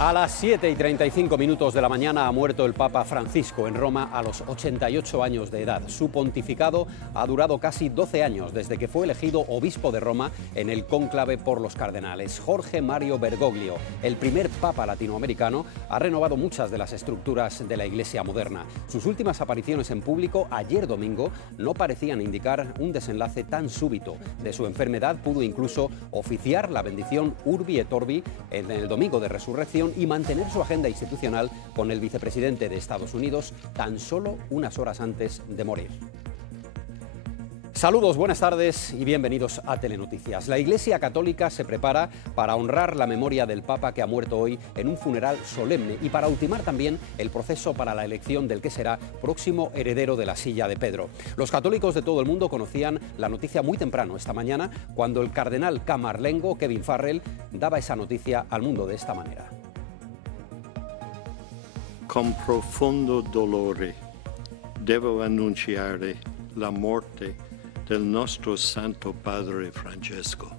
A las 7:35 de la mañana ha muerto el Papa Francisco en Roma a los 88 años de edad. Su pontificado ha durado casi 12 años desde que fue elegido obispo de Roma en el cónclave por los cardenales. Jorge Mario Bergoglio, el primer papa latinoamericano, ha renovado muchas de las estructuras de la Iglesia moderna. Sus últimas apariciones en público ayer domingo no parecían indicar un desenlace tan súbito. De su enfermedad pudo incluso oficiar la bendición Urbi et Orbi en el domingo de Resurrección y mantener su agenda institucional con el vicepresidente de Estados Unidos tan solo unas horas antes de morir. Saludos, buenas tardes y bienvenidos a Telenoticias. La Iglesia Católica se prepara para honrar la memoria del Papa que ha muerto hoy en un funeral solemne y para ultimar también el proceso para la elección del que será próximo heredero de la silla de Pedro. Los católicos de todo el mundo conocían la noticia muy temprano esta mañana cuando el cardenal camarlengo Kevin Farrell daba esa noticia al mundo de esta manera. Con profondo dolore devo annunciare la morte del nostro Santo Padre Francesco.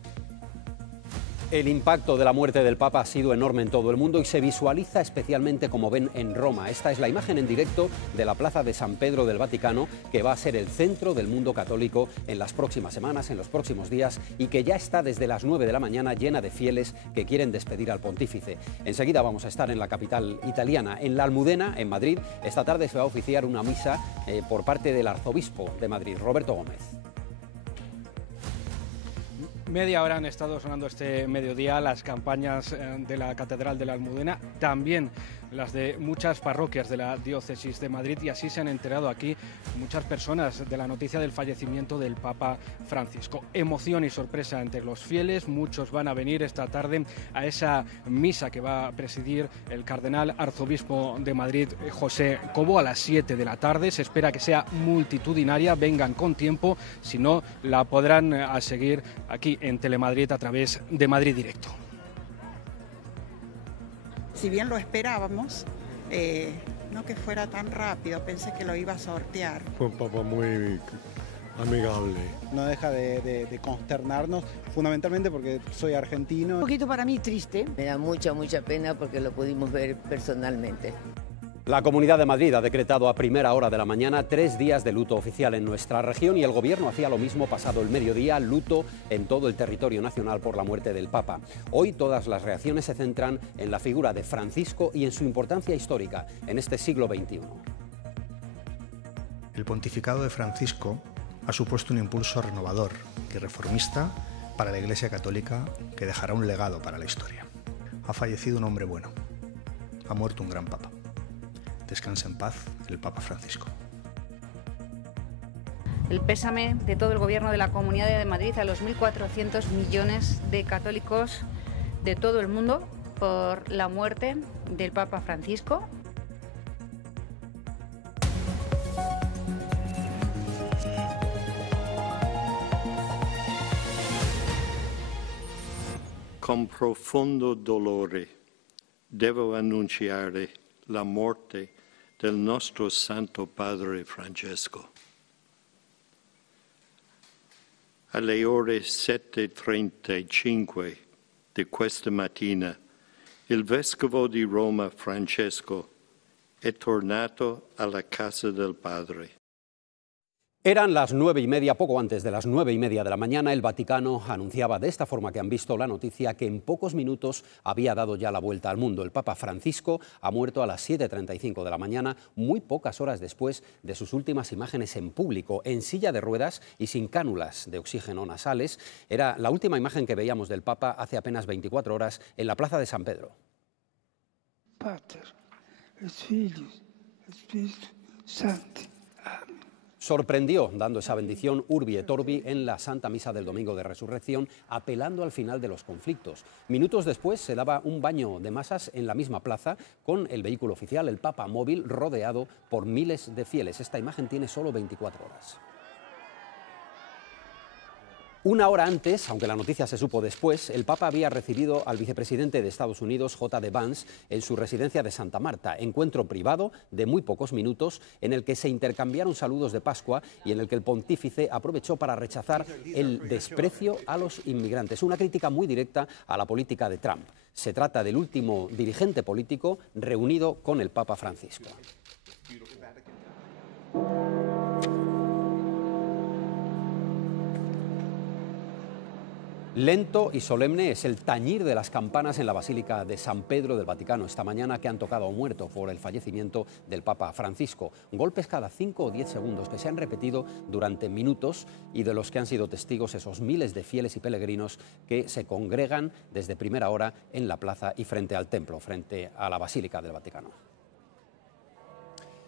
El impacto de la muerte del Papa ha sido enorme en todo el mundo y se visualiza especialmente, como ven, en Roma. Esta es la imagen en directo de la Plaza de San Pedro del Vaticano, que va a ser el centro del mundo católico en las próximas semanas, en los próximos días, y que ya está desde las 9 de la mañana llena de fieles que quieren despedir al pontífice. Enseguida vamos a estar en la capital italiana, en la Almudena, en Madrid. Esta tarde se va a oficiar una misa por parte del arzobispo de Madrid, Roberto Gómez. Media hora han estado sonando este mediodía las campañas de la Catedral de la Almudena, también las de muchas parroquias de la Diócesis de Madrid, y así se han enterado aquí muchas personas de la noticia del fallecimiento del Papa Francisco. Emoción y sorpresa entre los fieles, muchos van a venir esta tarde a esa misa que va a presidir el cardenal arzobispo de Madrid, José Cobo, a las 7 de la tarde. Se espera que sea multitudinaria, vengan con tiempo, si no la podrán seguir aquí en Telemadrid a través de Madrid Directo. Si bien lo esperábamos, no que fuera tan rápido, pensé que lo iba a sortear. Fue un papa muy amigable. No deja de consternarnos, fundamentalmente porque soy argentino. Un poquito para mí triste. Me da mucha pena porque lo pudimos ver personalmente. La Comunidad de Madrid ha decretado a primera hora de la mañana 3 días de luto oficial en nuestra región y el Gobierno hacía lo mismo pasado el mediodía, luto en todo el territorio nacional por la muerte del Papa. Hoy todas las reacciones se centran en la figura de Francisco y en su importancia histórica en este siglo XXI. El pontificado de Francisco ha supuesto un impulso renovador y reformista para la Iglesia Católica que dejará un legado para la historia. Ha fallecido un hombre bueno, ha muerto un gran Papa. Descansa en paz el Papa Francisco. El pésame de todo el Gobierno de la Comunidad de Madrid a los 1.400 millones de católicos de todo el mundo por la muerte del Papa Francisco. Con profondo dolore devo annunciare la morte del nostro Santo Padre Francesco. Alle ore 7:35 di questa mattina, il Vescovo di Roma Francesco è tornato alla casa del Padre. Eran las 9:30, poco antes de las 9:30 de la mañana, el Vaticano anunciaba de esta forma que han visto la noticia que en pocos minutos había dado ya la vuelta al mundo. El Papa Francisco ha muerto a las 7:35 de la mañana, muy pocas horas después de sus últimas imágenes en público, en silla de ruedas y sin cánulas de oxígeno nasales. Era la última imagen que veíamos del Papa hace apenas 24 horas en la Plaza de San Pedro. Pater, et Filius, et Spiritus Sancti. Amén. Sorprendió dando esa bendición Urbi et Orbi en la Santa Misa del Domingo de Resurrección, apelando al final de los conflictos. Minutos después se daba un baño de masas en la misma plaza con el vehículo oficial, el Papa móvil, rodeado por miles de fieles. Esta imagen tiene solo 24 horas. Una hora antes, aunque la noticia se supo después, el Papa había recibido al vicepresidente de Estados Unidos, J.D. Vance, en su residencia de Santa Marta. Encuentro privado de muy pocos minutos en el que se intercambiaron saludos de Pascua y en el que el pontífice aprovechó para rechazar el desprecio a los inmigrantes. Una crítica muy directa a la política de Trump. Se trata del último dirigente político reunido con el Papa Francisco. Lento y solemne es el tañir de las campanas en la Basílica de San Pedro del Vaticano esta mañana, que han tocado a muerto por el fallecimiento del Papa Francisco. Golpes cada 5 o 10 segundos que se han repetido durante minutos y de los que han sido testigos esos miles de fieles y peregrinos que se congregan desde primera hora en la plaza y frente al templo, frente a la Basílica del Vaticano.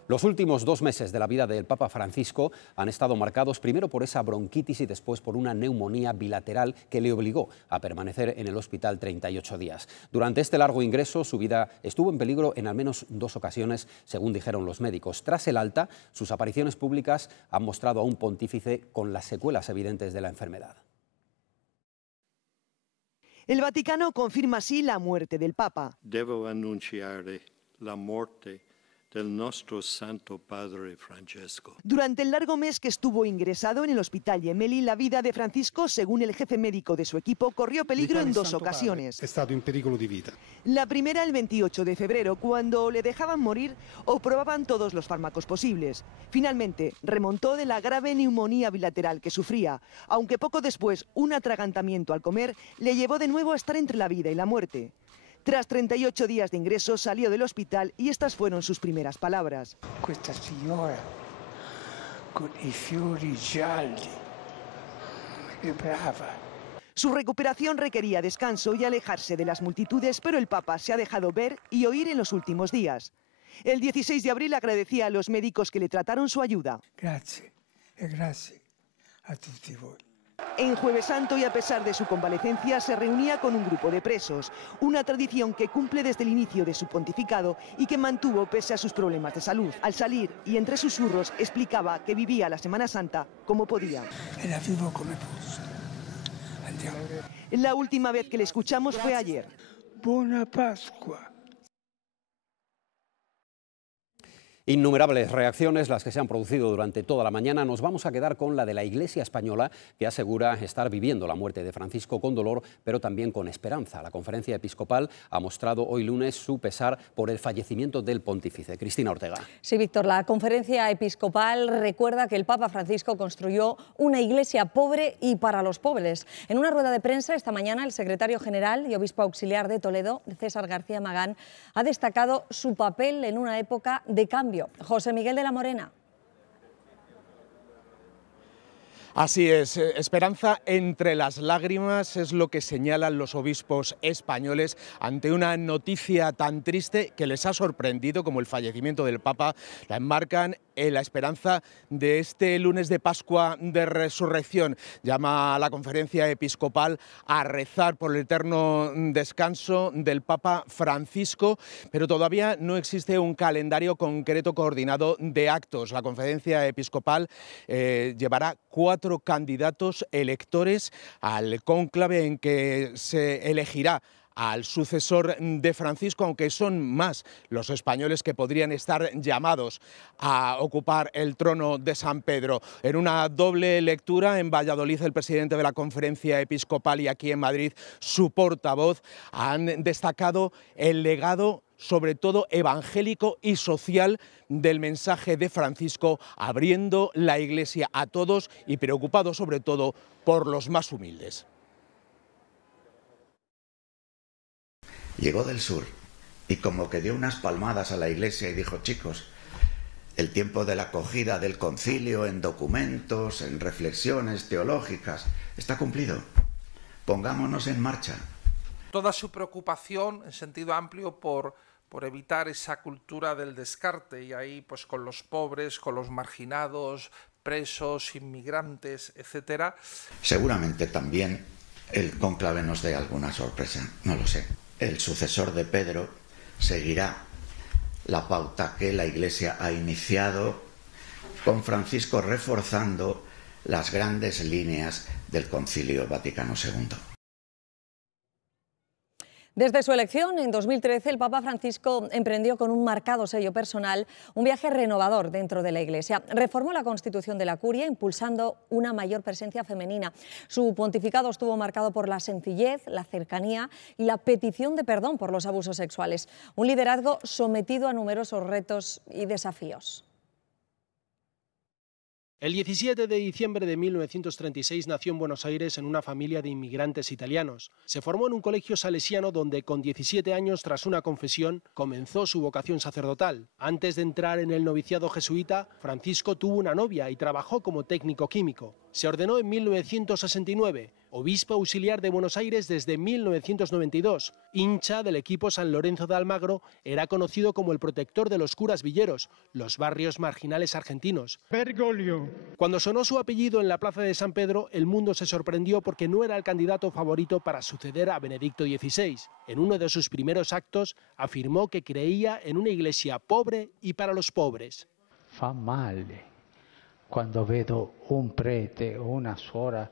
Los últimos 2 meses de la vida del Papa Francisco han estado marcados primero por esa bronquitis y después por una neumonía bilateral que le obligó a permanecer en el hospital 38 días. Durante este largo ingreso, su vida estuvo en peligro en al menos 2 ocasiones, según dijeron los médicos. Tras el alta, sus apariciones públicas han mostrado a un pontífice con las secuelas evidentes de la enfermedad. El Vaticano confirma así la muerte del Papa. Devo annunciare la morte del nostro Santo Padre Francesco. Durante el largo mes que estuvo ingresado en el Hospital Gemelli, la vida de Francisco, según el jefe médico de su equipo, corrió peligro en 2 ocasiones. È stato in pericolo di vita. La primera el 28 de febrero, cuando le dejaban morir o probaban todos los fármacos posibles. Finalmente, remontó de la grave neumonía bilateral que sufría, aunque poco después un atragantamiento al comer le llevó de nuevo a estar entre la vida y la muerte. Tras 38 días de ingreso, salió del hospital y estas fueron sus primeras palabras. Questa signora con i fiori gialli è brava. Su recuperación requería descanso y alejarse de las multitudes, pero el Papa se ha dejado ver y oír en los últimos días. El 16 de abril agradecía a los médicos que le trataron su ayuda. Grazie e grazie a tutti voi. En Jueves Santo, y a pesar de su convalecencia, se reunía con un grupo de presos, una tradición que cumple desde el inicio de su pontificado y que mantuvo pese a sus problemas de salud. Al salir y entre susurros explicaba que vivía la Semana Santa como podía. La vivo come posso. Andiamo. La última vez que le escuchamos fue ayer. Buona Pascua. Innumerables reacciones las que se han producido durante toda la mañana. Nos vamos a quedar con la de la Iglesia española, que asegura estar viviendo la muerte de Francisco con dolor, pero también con esperanza. La Conferencia Episcopal ha mostrado hoy lunes su pesar por el fallecimiento del pontífice. Cristina Ortega. Sí, Víctor, la Conferencia Episcopal recuerda que el Papa Francisco construyó una iglesia pobre y para los pobres. En una rueda de prensa esta mañana, el secretario general y obispo auxiliar de Toledo, César García Magán, ha destacado su papel en una época de cambio. José Miguel de la Morena. Así es, esperanza entre las lágrimas es lo que señalan los obispos españoles ante una noticia tan triste que les ha sorprendido como el fallecimiento del Papa. La enmarcan en la esperanza de este lunes de Pascua de Resurrección. Llama a la Conferencia Episcopal a rezar por el eterno descanso del Papa Francisco, pero todavía no existe un calendario concreto coordinado de actos. La Conferencia Episcopal llevará 4 candidatos electores al cónclave en que se elegirá al sucesor de Francisco, aunque son más los españoles que podrían estar llamados a ocupar el trono de San Pedro. En una doble lectura en Valladolid, el presidente de la Conferencia Episcopal y aquí en Madrid su portavoz han destacado el legado, sobre todo evangélico y social, del mensaje de Francisco, abriendo la Iglesia a todos y preocupado sobre todo por los más humildes. Llegó del sur y como que dio unas palmadas a la Iglesia y dijo: chicos, el tiempo de la acogida del concilio en documentos, en reflexiones teológicas, está cumplido. Pongámonos en marcha. Toda su preocupación en sentido amplio por evitar esa cultura del descarte, y ahí pues con los pobres, con los marginados, presos, inmigrantes, etcétera. Seguramente también el cónclave nos dé alguna sorpresa, no lo sé. El sucesor de Pedro seguirá la pauta que la Iglesia ha iniciado, con Francisco reforzando las grandes líneas del Concilio Vaticano II. Desde su elección en 2013, el Papa Francisco emprendió con un marcado sello personal un viaje renovador dentro de la Iglesia. Reformó la Constitución de la Curia, impulsando una mayor presencia femenina. Su pontificado estuvo marcado por la sencillez, la cercanía y la petición de perdón por los abusos sexuales. Un liderazgo sometido a numerosos retos y desafíos. El 17 de diciembre de 1936 nació en Buenos Aires en una familia de inmigrantes italianos. Se formó en un colegio salesiano donde con 17 años, tras una confesión, comenzó su vocación sacerdotal. Antes de entrar en el noviciado jesuita, Francisco tuvo una novia y trabajó como técnico químico. Se ordenó en 1969, obispo auxiliar de Buenos Aires desde 1992. Hincha del equipo San Lorenzo de Almagro, era conocido como el protector de los curas villeros, los barrios marginales argentinos. Bergoglio. Cuando sonó su apellido en la plaza de San Pedro, el mundo se sorprendió porque no era el candidato favorito para suceder a Benedicto XVI. En uno de sus primeros actos afirmó que creía en una iglesia pobre y para los pobres. Fa male quando vedo un prete o una suora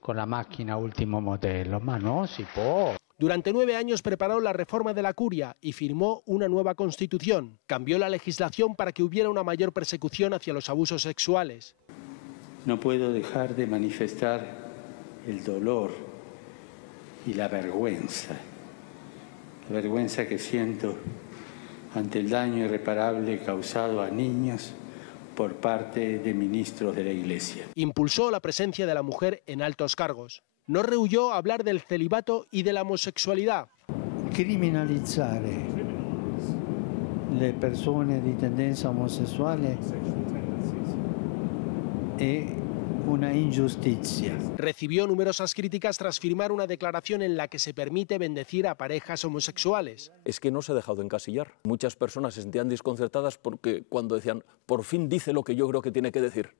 con la máquina último modelo, ma no si può. Durante 9 años preparó la reforma de la Curia y firmó una nueva constitución. Cambió la legislación para que hubiera una mayor persecución hacia los abusos sexuales. No puedo dejar de manifestar el dolor y la vergüenza que siento ante el daño irreparable causado a niños por parte de ministros de la Iglesia. Impulsó la presencia de la mujer en altos cargos. No rehuyó hablar del celibato y de la homosexualidad. Criminalizzare le persone di tendenza omosessuale è una injusticia. Recibió numerosas críticas tras firmar una declaración en la que se permite bendecir a parejas homosexuales. Es que no se ha dejado encasillar. Muchas personas se sentían desconcertadas porque cuando decían, por fin dice lo que yo creo que tiene que decir.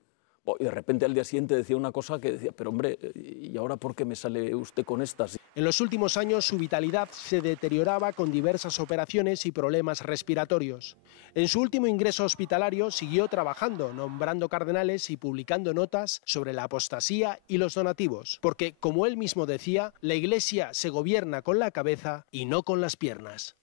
Y de repente al día siguiente decía una cosa que decía, pero hombre, ¿y ahora por qué me sale usted con estas? En los últimos años su vitalidad se deterioraba con diversas operaciones y problemas respiratorios. En su último ingreso hospitalario siguió trabajando, nombrando cardenales y publicando notas sobre la apostasía y los donativos. Porque, como él mismo decía, la Iglesia se gobierna con la cabeza y no con las piernas.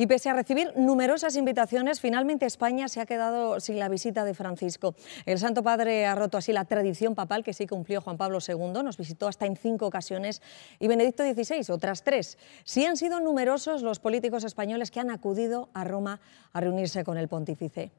Y pese a recibir numerosas invitaciones, finalmente España se ha quedado sin la visita de Francisco. El Santo Padre ha roto así la tradición papal que sí cumplió Juan Pablo II, nos visitó hasta en 5 ocasiones, y Benedicto XVI otras 3. Sí han sido numerosos los políticos españoles que han acudido a Roma a reunirse con el pontífice.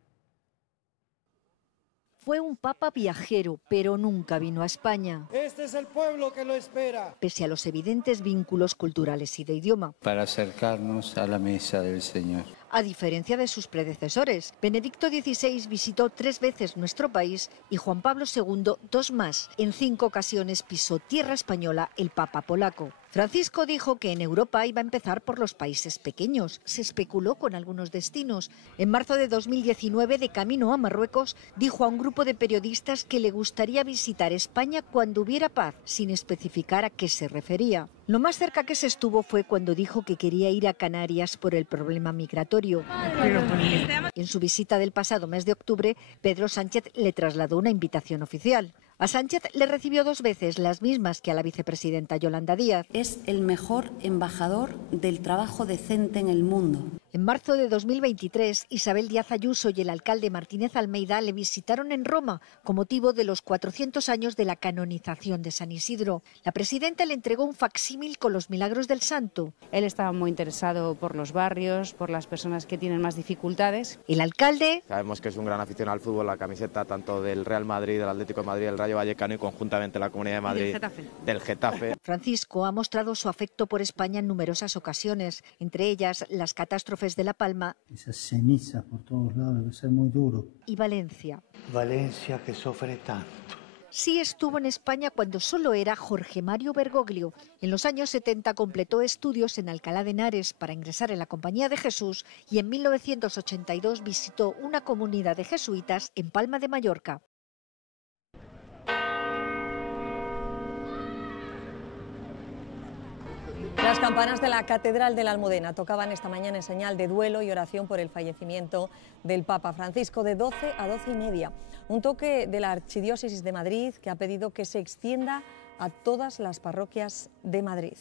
Fue un papa viajero, pero nunca vino a España. Este es el pueblo que lo espera. Pese a los evidentes vínculos culturales y de idioma. Para acercarnos a la mesa del Señor. A diferencia de sus predecesores, Benedicto XVI visitó 3 veces nuestro país y Juan Pablo II 2 más. En 5 ocasiones pisó tierra española el papa polaco. Francisco dijo que en Europa iba a empezar por los países pequeños. Se especuló con algunos destinos. En marzo de 2019, de camino a Marruecos, dijo a un grupo de periodistas que le gustaría visitar España cuando hubiera paz, sin especificar a qué se refería. Lo más cerca que se estuvo fue cuando dijo que quería ir a Canarias por el problema migratorio. En su visita del pasado mes de octubre, Pedro Sánchez le trasladó una invitación oficial. A Sánchez le recibió 2 veces, las mismas que a la vicepresidenta Yolanda Díaz. Es el mejor embajador del trabajo decente en el mundo. En marzo de 2023, Isabel Díaz Ayuso y el alcalde Martínez Almeida le visitaron en Roma con motivo de los 400 años de la canonización de San Isidro. La presidenta le entregó un facsímil con los milagros del santo. Él estaba muy interesado por los barrios, por las personas que tienen más dificultades. El alcalde... Sabemos que es un gran aficionado al fútbol, la camiseta tanto del Real Madrid, del Atlético de Madrid, del Rayo Vallecano y conjuntamente la Comunidad de Madrid del Getafe. Francisco ha mostrado su afecto por España en numerosas ocasiones, entre ellas las catástrofes de La Palma. Esa ceniza por todos lados debe ser muy duro. Y Valencia. Valencia que sufre tanto. Sí estuvo en España cuando solo era Jorge Mario Bergoglio. En los años 70 completó estudios en Alcalá de Henares para ingresar en la Compañía de Jesús y en 1982 visitó una comunidad de jesuitas en Palma de Mallorca. Las campanas de la Catedral de la Almudena tocaban esta mañana en señal de duelo y oración por el fallecimiento del Papa Francisco de 12 a 12:30. Un toque de la Archidiócesis de Madrid que ha pedido que se extienda a todas las parroquias de Madrid.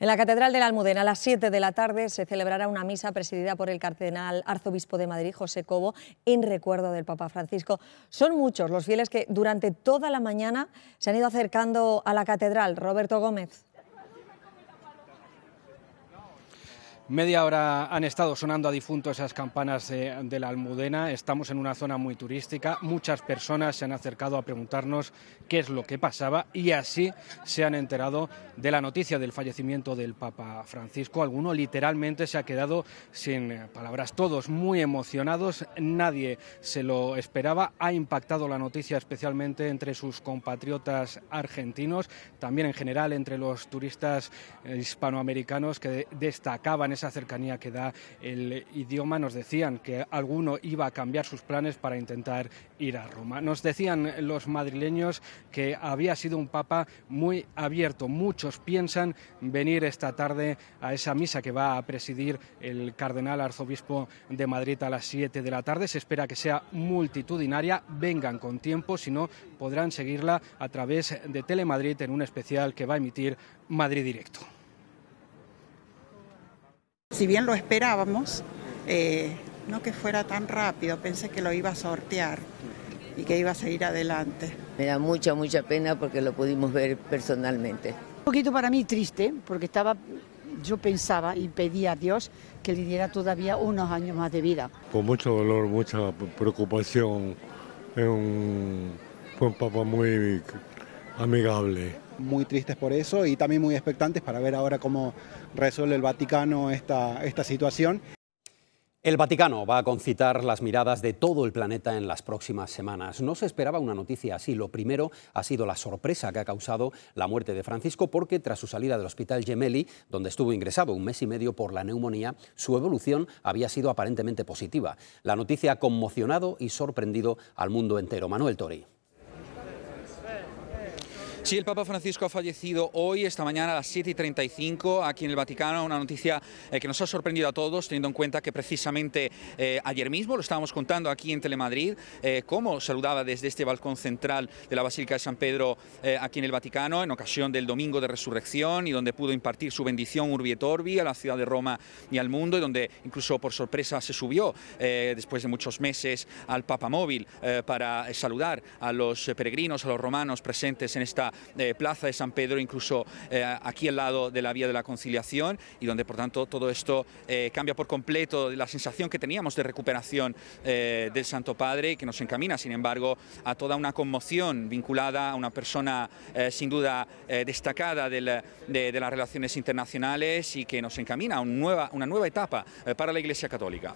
En la Catedral de la Almudena, a las 7 de la tarde, se celebrará una misa presidida por el cardenal arzobispo de Madrid, José Cobo, en recuerdo del Papa Francisco. Son muchos los fieles que durante toda la mañana se han ido acercando a la catedral. Roberto Gómez. Media hora han estado sonando a difunto esas campanas de la Almudena. Estamos en una zona muy turística. Muchas personas se han acercado a preguntarnos qué es lo que pasaba y así se han enterado de la noticia del fallecimiento del Papa Francisco. Alguno literalmente se ha quedado sin palabras. Todos muy emocionados. Nadie se lo esperaba. Ha impactado la noticia especialmente entre sus compatriotas argentinos, también en general entre los turistas hispanoamericanos que destacaban esa cercanía que da el idioma. Nos decían que alguno iba a cambiar sus planes para intentar ir a Roma. Nos decían los madrileños que había sido un papa muy abierto. Muchos piensan venir esta tarde a esa misa que va a presidir el cardenal arzobispo de Madrid a las 7 de la tarde. Se espera que sea multitudinaria. Vengan con tiempo, si no podrán seguirla a través de Telemadrid en un especial que va a emitir Madrid Directo. Si bien lo esperábamos, no que fuera tan rápido, pensé que lo iba a sortear y que iba a seguir adelante. Me da mucha pena porque lo pudimos ver personalmente. Un poquito para mí triste, porque yo pensaba y pedía a Dios que le diera todavía unos años más de vida. Con mucho dolor, mucha preocupación, fue un papa muy amigable. Muy tristes por eso y también muy expectantes para ver ahora cómo resuelve el Vaticano esta situación. El Vaticano va a concitar las miradas de todo el planeta en las próximas semanas. No se esperaba una noticia así. Lo primero ha sido la sorpresa que ha causado la muerte de Francisco, porque tras su salida del Hospital Gemelli, donde estuvo ingresado 1 mes y medio por la neumonía, su evolución había sido aparentemente positiva. La noticia ha conmocionado y sorprendido al mundo entero. Manuel Tori. Sí, el Papa Francisco ha fallecido hoy, esta mañana a las 7:35 aquí en el Vaticano, una noticia que nos ha sorprendido a todos, teniendo en cuenta que precisamente ayer mismo, lo estábamos contando aquí en Telemadrid, cómo saludaba desde este balcón central de la Basílica de San Pedro aquí en el Vaticano, en ocasión del Domingo de Resurrección, y donde pudo impartir su bendición Urbi et Orbi a la ciudad de Roma y al mundo, y donde incluso por sorpresa se subió después de muchos meses al Papa Móvil para saludar a los peregrinos, a los romanos presentes en esta plaza de San Pedro, incluso aquí al lado de la Vía de la Conciliación, y donde por tanto todo esto cambia por completo la sensación que teníamos de recuperación del Santo Padre, y que nos encamina sin embargo a toda una conmoción vinculada a una persona sin duda destacada de las relaciones internacionales, y que nos encamina a una nueva etapa para la Iglesia Católica.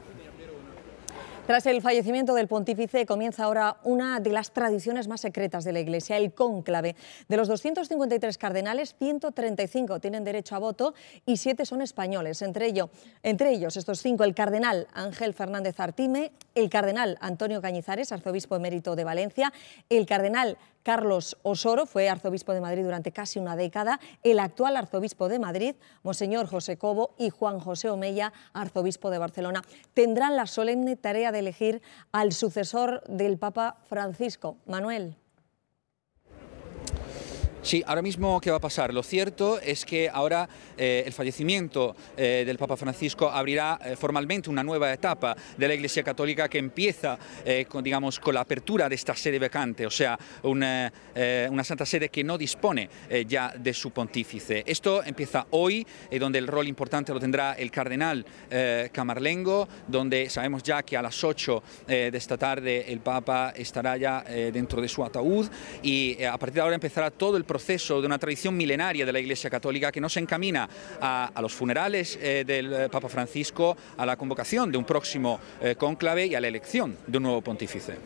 Tras el fallecimiento del pontífice comienza ahora una de las tradiciones más secretas de la Iglesia, el cónclave. De los 253 cardenales, 135 tienen derecho a voto y 7 son españoles. Entre ellos estos 5, el cardenal Ángel Fernández Artime, el cardenal Antonio Cañizares, arzobispo emérito de Valencia, el cardenal Carlos Osoro, fue arzobispo de Madrid durante casi una década, el actual arzobispo de Madrid, Monseñor José Cobo, y Juan José Omeya, arzobispo de Barcelona. Tendrán la solemne tarea de elegir al sucesor del Papa Francisco. Manuel. Sí, ahora mismo, ¿qué va a pasar? Lo cierto es que ahora el fallecimiento del Papa Francisco abrirá formalmente una nueva etapa de la Iglesia Católica, que empieza con la apertura de esta sede vacante, o sea, una Santa Sede que no dispone ya de su pontífice. Esto empieza hoy, donde el rol importante lo tendrá el cardenal Camarlengo, donde sabemos ya que a las 8 de esta tarde el Papa estará ya dentro de su ataúd, y a partir de ahora empezará todo el proceso de una tradición milenaria de la Iglesia Católica que nos encamina a los funerales del Papa Francisco, a la convocación de un próximo cónclave y a la elección de un nuevo pontífice.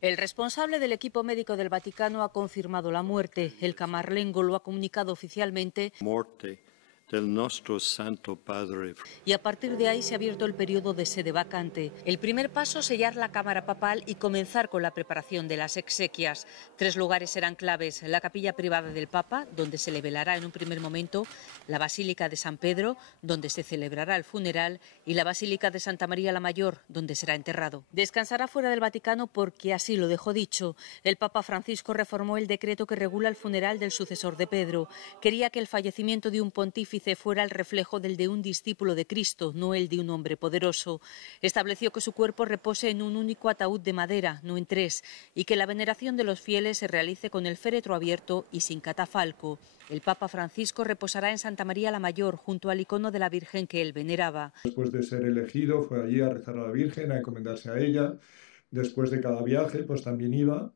El responsable del equipo médico del Vaticano ha confirmado la muerte. El Camarlengo lo ha comunicado oficialmente. Morte del nostro Santo Padre. Y a partir de ahí se ha abierto el periodo de sede vacante. El primer paso, sellar la cámara papal y comenzar con la preparación de las exequias. 3 lugares serán claves: la capilla privada del Papa, donde se le velará en un primer momento, la Basílica de San Pedro, donde se celebrará el funeral, y la Basílica de Santa María la Mayor, donde será enterrado. Descansará fuera del Vaticano porque así lo dejó dicho. El Papa Francisco reformó el decreto que regula el funeral del sucesor de Pedro. Quería que el fallecimiento de un pontífice fuera el reflejo del de un discípulo de Cristo, no el de un hombre poderoso. Estableció que su cuerpo repose en un único ataúd de madera, no en 3, y que la veneración de los fieles se realice con el féretro abierto y sin catafalco. El Papa Francisco reposará en Santa María la Mayor, junto al icono de la Virgen que él veneraba. Después de ser elegido, fue allí a rezar a la Virgen, a encomendarse a ella. Después de cada viaje, pues también iba.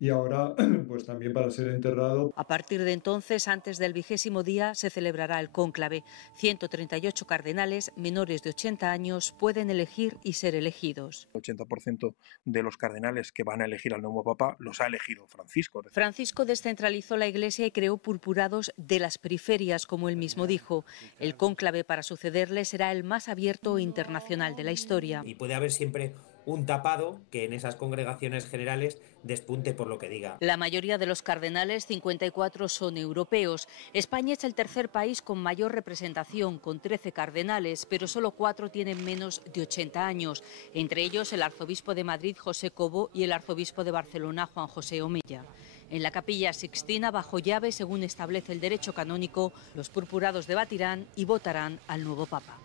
Y ahora, pues también para ser enterrado. A partir de entonces, antes del 20º día, se celebrará el cónclave. 138 cardenales menores de 80 años pueden elegir y ser elegidos. El 80% de los cardenales que van a elegir al nuevo Papa los ha elegido Francisco. Francisco descentralizó la Iglesia y creó purpurados de las periferias, como él mismo dijo. El cónclave para sucederle será el más abierto e internacional de la historia. Y puede haber siempre un tapado que en esas congregaciones generales despunte por lo que diga. La mayoría de los cardenales, 54, son europeos. España es el tercer país con mayor representación, con 13 cardenales, pero solo 4 tienen menos de 80 años. Entre ellos el arzobispo de Madrid, José Cobo, y el arzobispo de Barcelona, Juan José Omella. En la Capilla Sixtina, bajo llave, según establece el derecho canónico, los purpurados debatirán y votarán al nuevo Papa.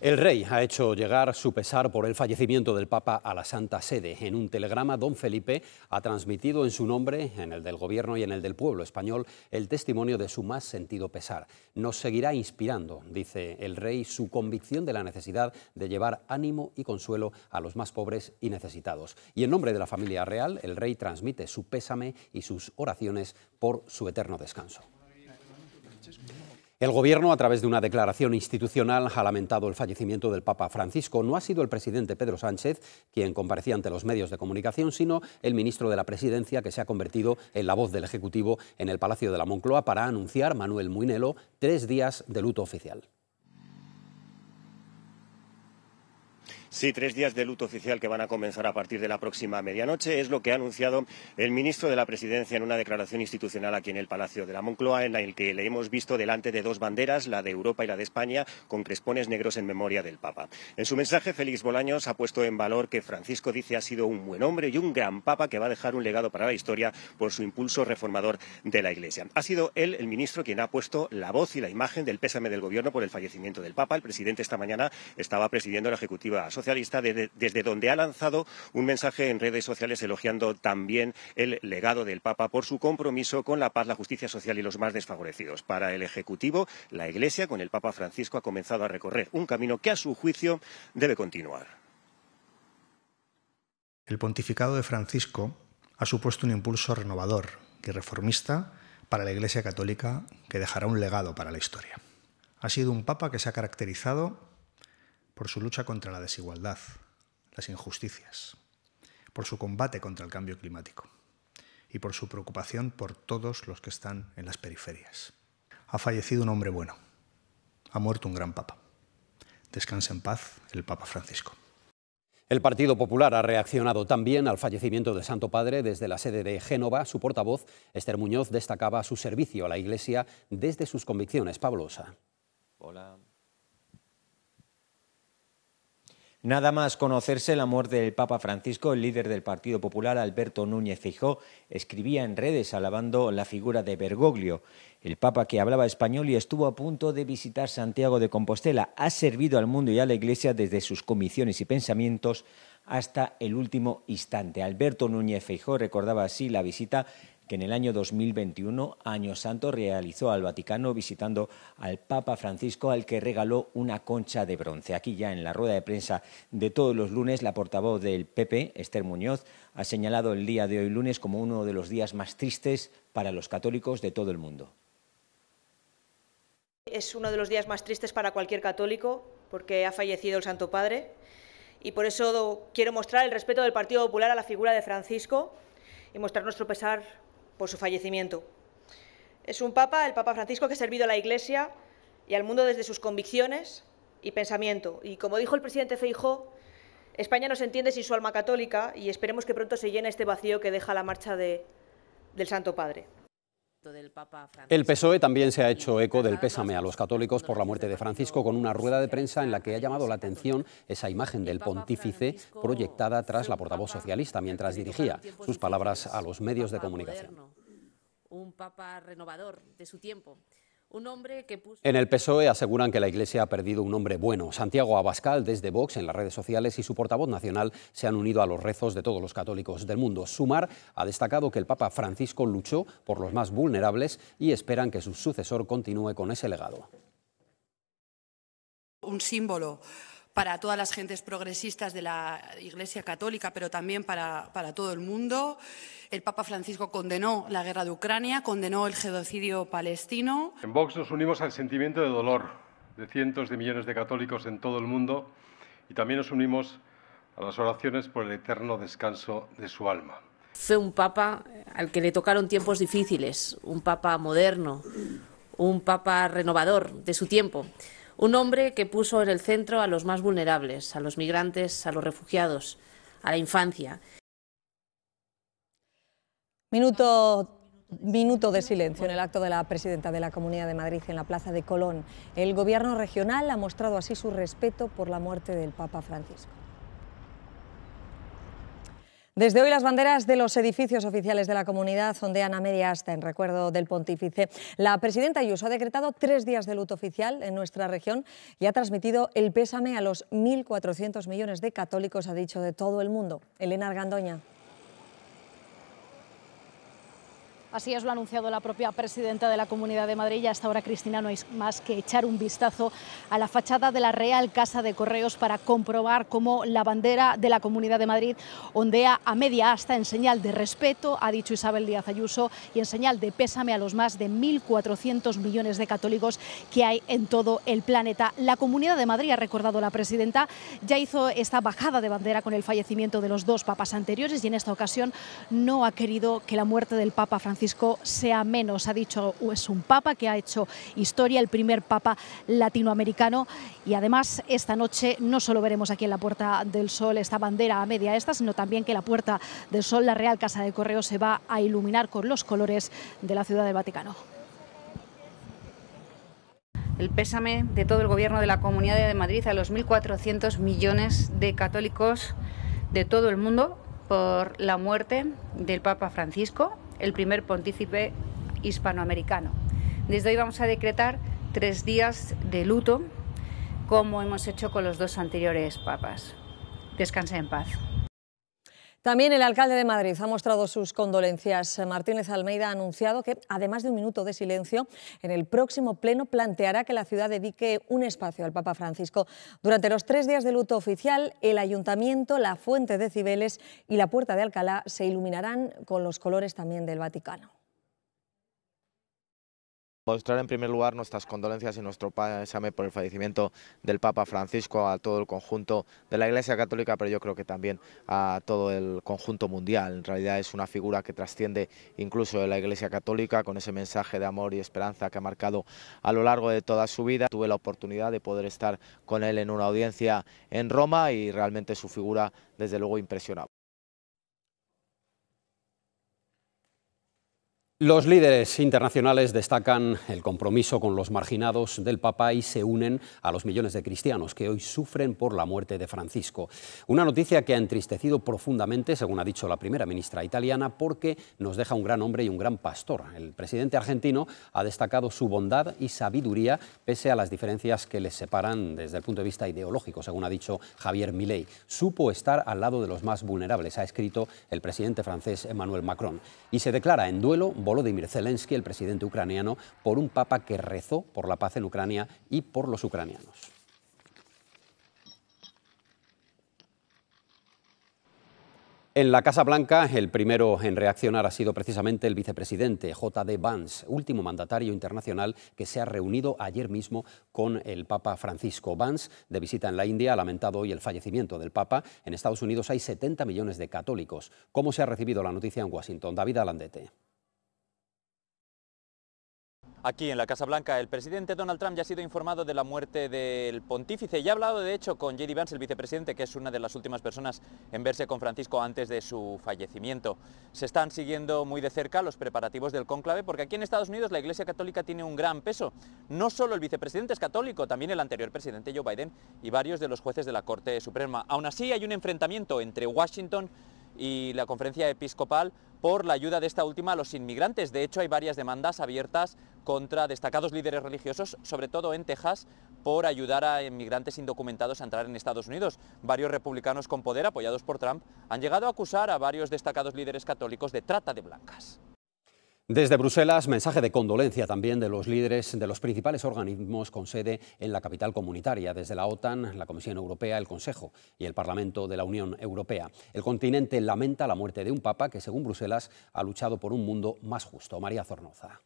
El rey ha hecho llegar su pesar por el fallecimiento del Papa a la Santa Sede. En un telegrama, don Felipe ha transmitido en su nombre, en el del Gobierno y en el del pueblo español, el testimonio de su más sentido pesar. Nos seguirá inspirando, dice el rey, su convicción de la necesidad de llevar ánimo y consuelo a los más pobres y necesitados. Y en nombre de la familia real, el rey transmite su pésame y sus oraciones por su eterno descanso. El Gobierno, a través de una declaración institucional, ha lamentado el fallecimiento del Papa Francisco. No ha sido el presidente Pedro Sánchez quien comparecía ante los medios de comunicación, sino el ministro de la Presidencia, que se ha convertido en la voz del Ejecutivo en el Palacio de la Moncloa para anunciar, Manuel Muinelo, 3 días de luto oficial. Sí, 3 días de luto oficial que van a comenzar a partir de la próxima medianoche. Es lo que ha anunciado el ministro de la Presidencia en una declaración institucional aquí en el Palacio de la Moncloa, en la que le hemos visto delante de 2 banderas, la de Europa y la de España, con crespones negros en memoria del Papa. En su mensaje, Félix Bolaños ha puesto en valor que Francisco, dice, ha sido un buen hombre y un gran Papa que va a dejar un legado para la historia por su impulso reformador de la Iglesia. Ha sido él, el ministro, quien ha puesto la voz y la imagen del pésame del Gobierno por el fallecimiento del Papa. El presidente esta mañana estaba presidiendo la Ejecutiva Socialista, desde donde ha lanzado un mensaje en redes sociales elogiando también el legado del Papa por su compromiso con la paz, la justicia social y los más desfavorecidos. Para el Ejecutivo, la Iglesia, con el Papa Francisco, ha comenzado a recorrer un camino que, a su juicio, debe continuar. El pontificado de Francisco ha supuesto un impulso renovador y reformista para la Iglesia Católica que dejará un legado para la historia. Ha sido un Papa que se ha caracterizado por su lucha contra la desigualdad, las injusticias, por su combate contra el cambio climático y por su preocupación por todos los que están en las periferias. Ha fallecido un hombre bueno, ha muerto un gran Papa. Descanse en paz el Papa Francisco. El Partido Popular ha reaccionado también al fallecimiento del Santo Padre. Desde la sede de Génova, su portavoz, Esther Muñoz, destacaba su servicio a la Iglesia desde sus convicciones. Pablo Osa. Hola. Nada más conocerse la muerte del Papa Francisco, el líder del Partido Popular, Alberto Núñez Feijóo, escribía en redes alabando la figura de Bergoglio. El Papa, que hablaba español y estuvo a punto de visitar Santiago de Compostela, ha servido al mundo y a la Iglesia desde sus convicciones y pensamientos hasta el último instante. Alberto Núñez Feijóo recordaba así la visita que en el año 2021, año santo, realizó al Vaticano visitando al Papa Francisco, al que regaló una concha de bronce. Aquí ya en la rueda de prensa de todos los lunes, la portavoz del PP, Esther Muñoz, ha señalado el día de hoy lunes como uno de los días más tristes para los católicos de todo el mundo. Es uno de los días más tristes para cualquier católico porque ha fallecido el Santo Padre y por eso quiero mostrar el respeto del Partido Popular a la figura de Francisco y mostrar nuestro pesar por su fallecimiento. Es un Papa, el Papa Francisco, que ha servido a la Iglesia y al mundo desde sus convicciones y pensamiento. Y como dijo el presidente Feijóo, España no se entiende sin su alma católica y esperemos que pronto se llene este vacío que deja la marcha del Santo Padre. El PSOE también se ha hecho eco del pésame a los católicos por la muerte de Francisco con una rueda de prensa en la que ha llamado la atención esa imagen del pontífice proyectada tras la portavoz socialista mientras dirigía sus palabras a los medios de comunicación. Un papa renovador de su tiempo. Un hombre que puso... En el PSOE aseguran que la Iglesia ha perdido un hombre bueno. Santiago Abascal, desde Vox, en las redes sociales, y su portavoz nacional se han unido a los rezos de todos los católicos del mundo. Sumar ha destacado que el Papa Francisco luchó por los más vulnerables y esperan que su sucesor continúe con ese legado. Un símbolo para todas las gentes progresistas de la Iglesia Católica, pero también para todo el mundo. El Papa Francisco condenó la guerra de Ucrania, condenó el genocidio palestino. En Vox nos unimos al sentimiento de dolor de cientos de millones de católicos en todo el mundo y también nos unimos a las oraciones por el eterno descanso de su alma. Fue un Papa al que le tocaron tiempos difíciles, un Papa moderno, un Papa renovador de su tiempo. Un hombre que puso en el centro a los más vulnerables, a los migrantes, a los refugiados, a la infancia. Minuto de silencio en el acto de la presidenta de la Comunidad de Madrid en la Plaza de Colón. El Gobierno regional ha mostrado así su respeto por la muerte del Papa Francisco. Desde hoy las banderas de los edificios oficiales de la comunidad ondean a media asta en recuerdo del pontífice. La presidenta Ayuso ha decretado 3 días de luto oficial en nuestra región y ha transmitido el pésame a los 1.400 millones de católicos, ha dicho, de todo el mundo. Elena Argandoña. Así es, lo ha anunciado la propia presidenta de la Comunidad de Madrid y hasta ahora, Cristina, no hay más que echar un vistazo a la fachada de la Real Casa de Correos para comprobar cómo la bandera de la Comunidad de Madrid ondea a media asta en señal de respeto, ha dicho Isabel Díaz Ayuso, y en señal de pésame a los más de 1.400 millones de católicos que hay en todo el planeta. La Comunidad de Madrid, ha recordado la presidenta, ya hizo esta bajada de bandera con el fallecimiento de los 2 papas anteriores y en esta ocasión no ha querido que la muerte del Papa Francisco sea menos. Ha dicho, es un papa que ha hecho historia, el primer papa latinoamericano, y además esta noche no solo veremos aquí en la Puerta del Sol esta bandera a media asta, sino también que la Puerta del Sol, la Real Casa de Correos, se va a iluminar con los colores de la Ciudad del Vaticano. El pésame de todo el Gobierno de la Comunidad de Madrid a los 1.400 millones de católicos de todo el mundo por la muerte del Papa Francisco, el primer pontífice hispanoamericano. Desde hoy vamos a decretar 3 días de luto, como hemos hecho con los 2 anteriores papas. Descanse en paz. También el alcalde de Madrid ha mostrado sus condolencias. Martínez Almeida ha anunciado que, además de un minuto de silencio, en el próximo pleno planteará que la ciudad dedique un espacio al Papa Francisco. Durante los 3 días de luto oficial, el Ayuntamiento, la Fuente de Cibeles y la Puerta de Alcalá se iluminarán con los colores también del Vaticano. Mostrar en primer lugar nuestras condolencias y nuestro pésame por el fallecimiento del Papa Francisco a todo el conjunto de la Iglesia Católica, pero yo creo que también a todo el conjunto mundial. En realidad es una figura que trasciende incluso de la Iglesia Católica, con ese mensaje de amor y esperanza que ha marcado a lo largo de toda su vida. Tuve la oportunidad de poder estar con él en una audiencia en Roma y realmente su figura desde luego impresionaba. Los líderes internacionales destacan el compromiso con los marginados del Papa y se unen a los millones de cristianos que hoy sufren por la muerte de Francisco. Una noticia que ha entristecido profundamente, según ha dicho la primera ministra italiana, porque nos deja un gran hombre y un gran pastor. El presidente argentino ha destacado su bondad y sabiduría pese a las diferencias que les separan desde el punto de vista ideológico, según ha dicho Javier Milei. Supo estar al lado de los más vulnerables, ha escrito el presidente francés Emmanuel Macron. Y se declara en duelo Volodymyr Zelensky, el presidente ucraniano, por un papa que rezó por la paz en Ucrania y por los ucranianos. En la Casa Blanca, el primero en reaccionar ha sido precisamente el vicepresidente J.D. Vance, último mandatario internacional que se ha reunido ayer mismo con el Papa Francisco. Vance, de visita en la India, ha lamentado hoy el fallecimiento del Papa. En Estados Unidos hay 70 millones de católicos. ¿Cómo se ha recibido la noticia en Washington? David Alandete. aquí en la Casa Blanca. El presidente Donald Trump ya ha sido informado de la muerte del pontífice y ha hablado de hecho con J.D. Vance, el vicepresidente, que es una de las últimas personas en verse con Francisco antes de su fallecimiento. Se están siguiendo muy de cerca los preparativos del cónclave porque aquí en Estados Unidos la Iglesia Católica tiene un gran peso. No solo el vicepresidente es católico, también el anterior presidente Joe Biden y varios de los jueces de la Corte Suprema. Aún así hay un enfrentamiento entre Washington y la Conferencia Episcopal por la ayuda de esta última a los inmigrantes. De hecho, hay varias demandas abiertas contra destacados líderes religiosos, sobre todo en Texas, por ayudar a inmigrantes indocumentados a entrar en Estados Unidos. Varios republicanos con poder, apoyados por Trump, han llegado a acusar a varios destacados líderes católicos de trata de blancas. Desde Bruselas, mensaje de condolencia también de los líderes de los principales organismos con sede en la capital comunitaria, desde la OTAN, la Comisión Europea, el Consejo y el Parlamento de la Unión Europea. El continente lamenta la muerte de un papa que, según Bruselas, ha luchado por un mundo más justo. María Zornoza.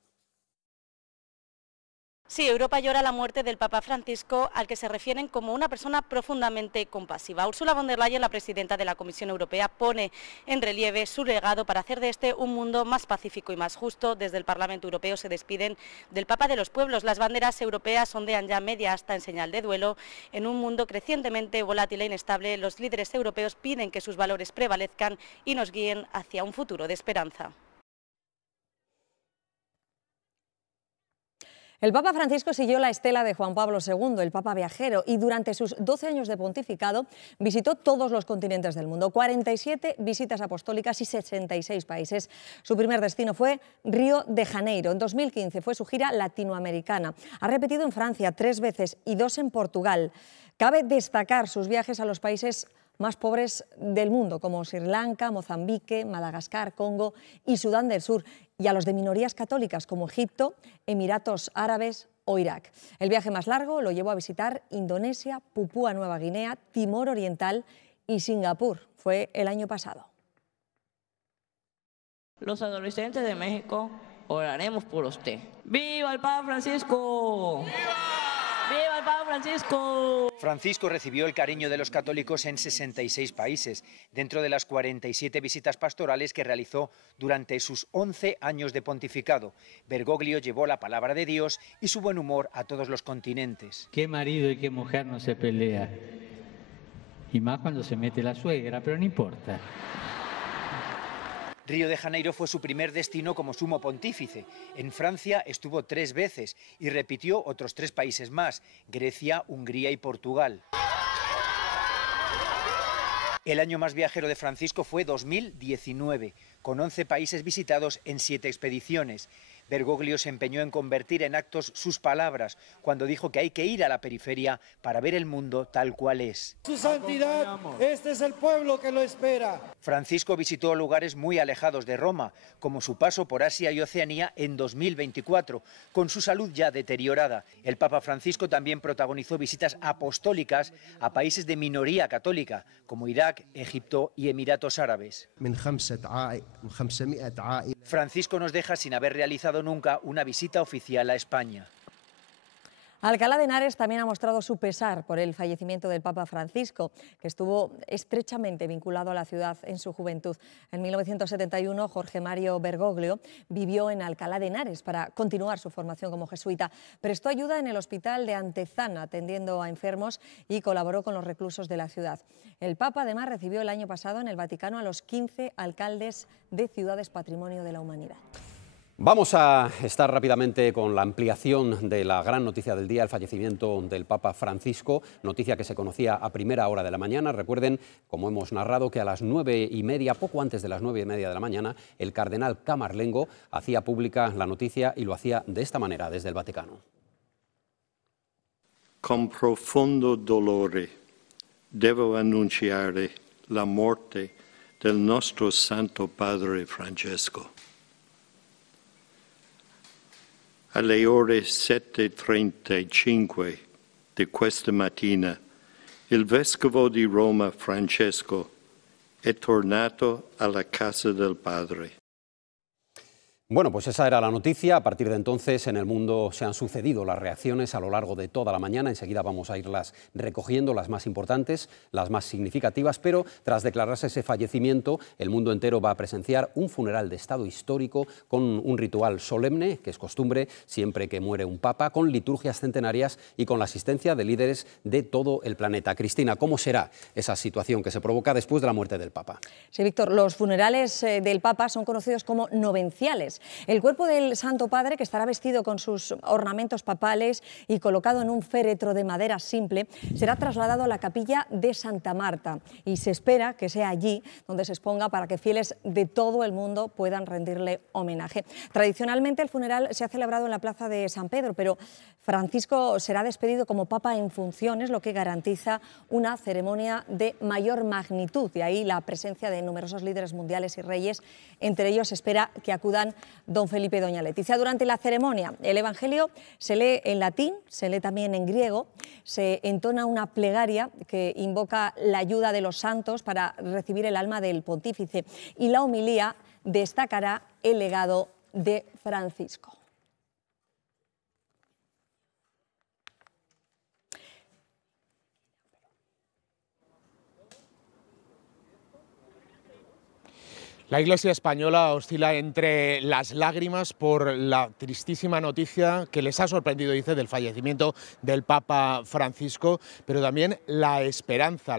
Sí, Europa llora la muerte del Papa Francisco, al que se refieren como una persona profundamente compasiva. Ursula von der Leyen, la presidenta de la Comisión Europea, pone en relieve su legado para hacer de este un mundo más pacífico y más justo. Desde el Parlamento Europeo se despiden del Papa de los pueblos. Las banderas europeas ondean ya media asta en señal de duelo. En un mundo crecientemente volátil e inestable, los líderes europeos piden que sus valores prevalezcan y nos guíen hacia un futuro de esperanza. El Papa Francisco siguió la estela de Juan Pablo II, el Papa viajero, y durante sus 12 años de pontificado visitó todos los continentes del mundo, 47 visitas apostólicas y 66 países. Su primer destino fue Río de Janeiro. En 2015 fue su gira latinoamericana. Ha repetido en Francia 3 veces y 2 en Portugal. Cabe destacar sus viajes a los países más pobres del mundo, como Sri Lanka, Mozambique, Madagascar, Congo y Sudán del Sur, y a los de minorías católicas como Egipto, Emiratos Árabes o Irak. El viaje más largo lo llevó a visitar Indonesia, Papúa Nueva Guinea, Timor Oriental y Singapur. Fue el año pasado. Los adolescentes de México oraremos por usted. ¡Viva el Papa Francisco! ¡Viva! ¡Viva el Papa Francisco! Francisco recibió el cariño de los católicos en 66 países, dentro de las 47 visitas pastorales que realizó durante sus 11 años de pontificado. Bergoglio llevó la palabra de Dios y su buen humor a todos los continentes. ¿Qué marido y qué mujer no se pelea? Y más cuando se mete la suegra, pero no importa. Río de Janeiro fue su primer destino como sumo pontífice. En Francia estuvo 3 veces y repitió otros 3 países más: Grecia, Hungría y Portugal. El año más viajero de Francisco fue 2019, con 11 países visitados en 7 expediciones. Bergoglio se empeñó en convertir en actos sus palabras cuando dijo que hay que ir a la periferia para ver el mundo tal cual es. Su santidad, este es el pueblo que lo espera. Francisco visitó lugares muy alejados de Roma, como su paso por Asia y Oceanía en 2024, con su salud ya deteriorada. El Papa Francisco también protagonizó visitas apostólicas a países de minoría católica, como Irak, Egipto y Emiratos Árabes. Francisco nos deja sin haber realizado nunca una visita oficial a España. Alcalá de Henares también ha mostrado su pesar por el fallecimiento del Papa Francisco, que estuvo estrechamente vinculado a la ciudad en su juventud. En 1971, Jorge Mario Bergoglio vivió en Alcalá de Henares para continuar su formación como jesuita. Prestó ayuda en el hospital de Antezana, atendiendo a enfermos, y colaboró con los reclusos de la ciudad. El Papa, además, recibió el año pasado en el Vaticano a los 15 alcaldes de ciudades Patrimonio de la Humanidad. Vamos a estar rápidamente con la ampliación de la gran noticia del día, el fallecimiento del Papa Francisco, noticia que se conocía a primera hora de la mañana. Recuerden, como hemos narrado, que a las 9:30, poco antes de las 9:30 de la mañana, el cardenal Camarlengo hacía pública la noticia y lo hacía de esta manera desde el Vaticano. Con profondo dolore devo annunciare la morte del nostro Santo Padre Francesco. Alle ore 7:35 di questa mattina, il Vescovo di Roma Francesco è tornato alla casa del Padre. Bueno, pues esa era la noticia. A partir de entonces en el mundo se han sucedido las reacciones a lo largo de toda la mañana. Enseguida vamos a irlas recogiendo, las más importantes, las más significativas, pero tras declararse ese fallecimiento, el mundo entero va a presenciar un funeral de Estado histórico con un ritual solemne, que es costumbre siempre que muere un papa, con liturgias centenarias y con la asistencia de líderes de todo el planeta. Cristina, ¿cómo será esa situación que se provoca después de la muerte del papa? Sí, Víctor, los funerales del papa son conocidos como novenciales. El cuerpo del Santo Padre, que estará vestido con sus ornamentos papales y colocado en un féretro de madera simple, será trasladado a la capilla de Santa Marta y se espera que sea allí donde se exponga para que fieles de todo el mundo puedan rendirle homenaje. Tradicionalmente el funeral se ha celebrado en la plaza de San Pedro, pero Francisco será despedido como papa en funciones, lo que garantiza una ceremonia de mayor magnitud, y ahí la presencia de numerosos líderes mundiales y reyes. Entre ellos se espera que acudan don Felipe y doña Leticia. Durante la ceremonia el Evangelio se lee en latín, se lee también en griego, se entona una plegaria que invoca la ayuda de los santos para recibir el alma del pontífice, y la homilía destacará el legado de Francisco. La Iglesia española oscila entre las lágrimas por la tristísima noticia que les ha sorprendido, dice, del fallecimiento del Papa Francisco, pero también la esperanza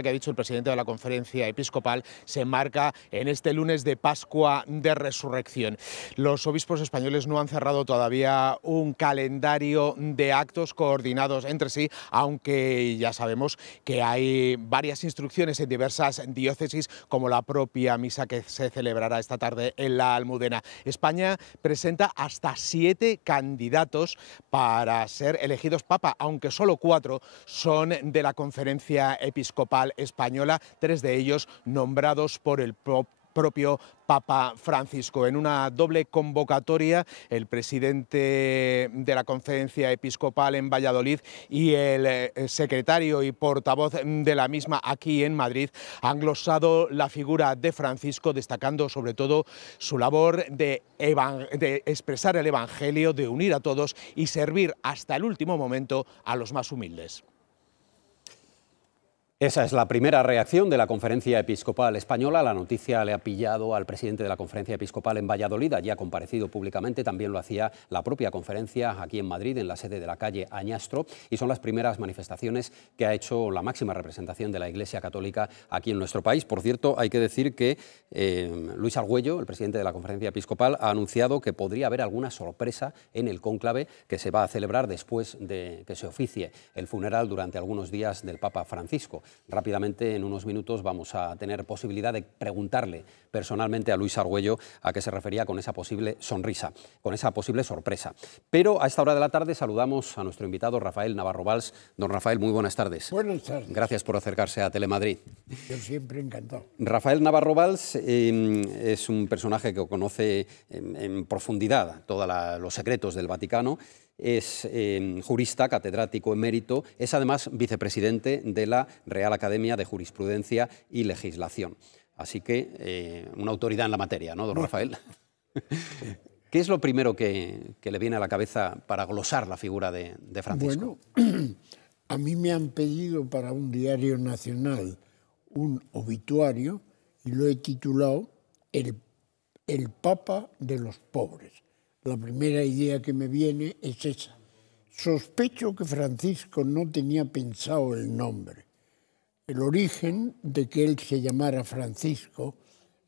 que ha dicho el presidente de la Conferencia Episcopal se enmarca en este lunes de Pascua de Resurrección. Los obispos españoles no han cerrado todavía un calendario de actos coordinados entre sí, aunque ya sabemos que hay varias instrucciones en diversas diócesis, como la propia misa que se celebrará esta tarde en la Almudena. España presenta hasta 7 candidatos para ser elegidos papa, aunque solo 4 son de la Conferencia Episcopal Española, 3 de ellos nombrados por el propio Papa Francisco. En una doble convocatoria, el presidente de la Conferencia Episcopal en Valladolid y el secretario y portavoz de la misma aquí en Madrid han glosado la figura de Francisco, destacando sobre todo su labor de expresar el Evangelio, de unir a todos y servir hasta el último momento a los más humildes. Esa es la primera reacción de la Conferencia Episcopal Española. La noticia le ha pillado al presidente de la Conferencia Episcopal en Valladolid. Allí ha comparecido públicamente, también lo hacía la propia conferencia aquí en Madrid, en la sede de la calle Añastro, y son las primeras manifestaciones que ha hecho la máxima representación de la Iglesia Católica aquí en nuestro país. Por cierto, hay que decir que Luis Argüello, el presidente de la Conferencia Episcopal, ha anunciado que podría haber alguna sorpresa en el cónclave que se va a celebrar después de que se oficie el funeral durante algunos días del Papa Francisco. Rápidamente, en unos minutos, vamos a tener posibilidad de preguntarle personalmente a Luis Argüello a qué se refería con esa posible sonrisa, con esa posible sorpresa. Pero a esta hora de la tarde saludamos a nuestro invitado Rafael Navarro Valls. Don Rafael, muy buenas tardes. Buenas tardes. Gracias por acercarse a Telemadrid. Yo siempre encantado. Rafael Navarro Valls es un personaje que conoce en profundidad todos los secretos del Vaticano. Es jurista, catedrático emérito, es además vicepresidente de la Real Academia de Jurisprudencia y Legislación. Así que una autoridad en la materia, ¿no, don Rafael? ¿Qué es lo primero que le viene a la cabeza para glosar la figura de Francisco? Bueno, a mí me han pedido para un diario nacional un obituario y lo he titulado El Papa de los Pobres. La primera idea que me viene es esa. Sospecho que Francisco no tenía pensado el nombre. El origen de que él se llamara Francisco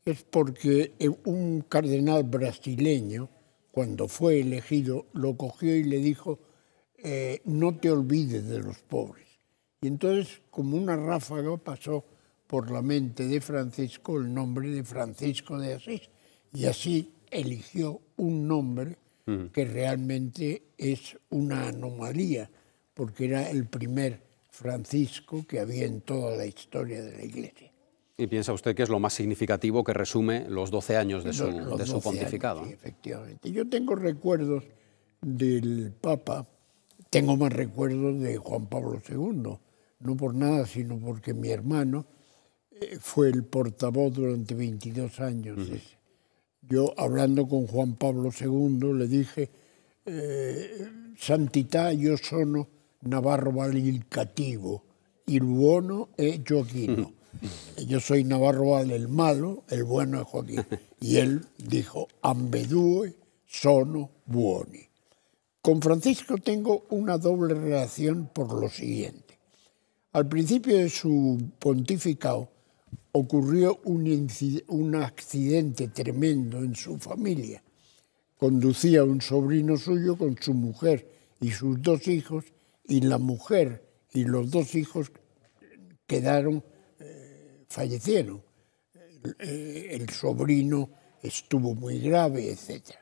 es porque un cardenal brasileño, cuando fue elegido, lo cogió y le dijo, no te olvides de los pobres. Y entonces, como una ráfaga, pasó por la mente de Francisco el nombre de Francisco de Asís. Y así eligió un nombre que realmente es una anomalía, porque era el primer Francisco que había en toda la historia de la Iglesia. ¿Y piensa usted que es lo más significativo que resume los 12 años de su pontificado? Años, sí, efectivamente. Yo tengo recuerdos del Papa, tengo más recuerdos de Juan Pablo II, no por nada, sino porque mi hermano fue el portavoz durante 22 años Yo, hablando con Juan Pablo II, le dije, Santità, io sono Navarro Val il cattivo, il buono è Joaquino. Yo soy Navarro Val el malo, el bueno es Joaquín. Y él dijo, ambedue sono buoni. Con Francisco tengo una doble relación por lo siguiente. Al principio de su pontificado ocurrió un accidente tremendo en su familia. Conducía un sobrino suyo con su mujer y sus 2 hijos, y la mujer y los 2 hijos fallecieron. El sobrino estuvo muy grave, etc.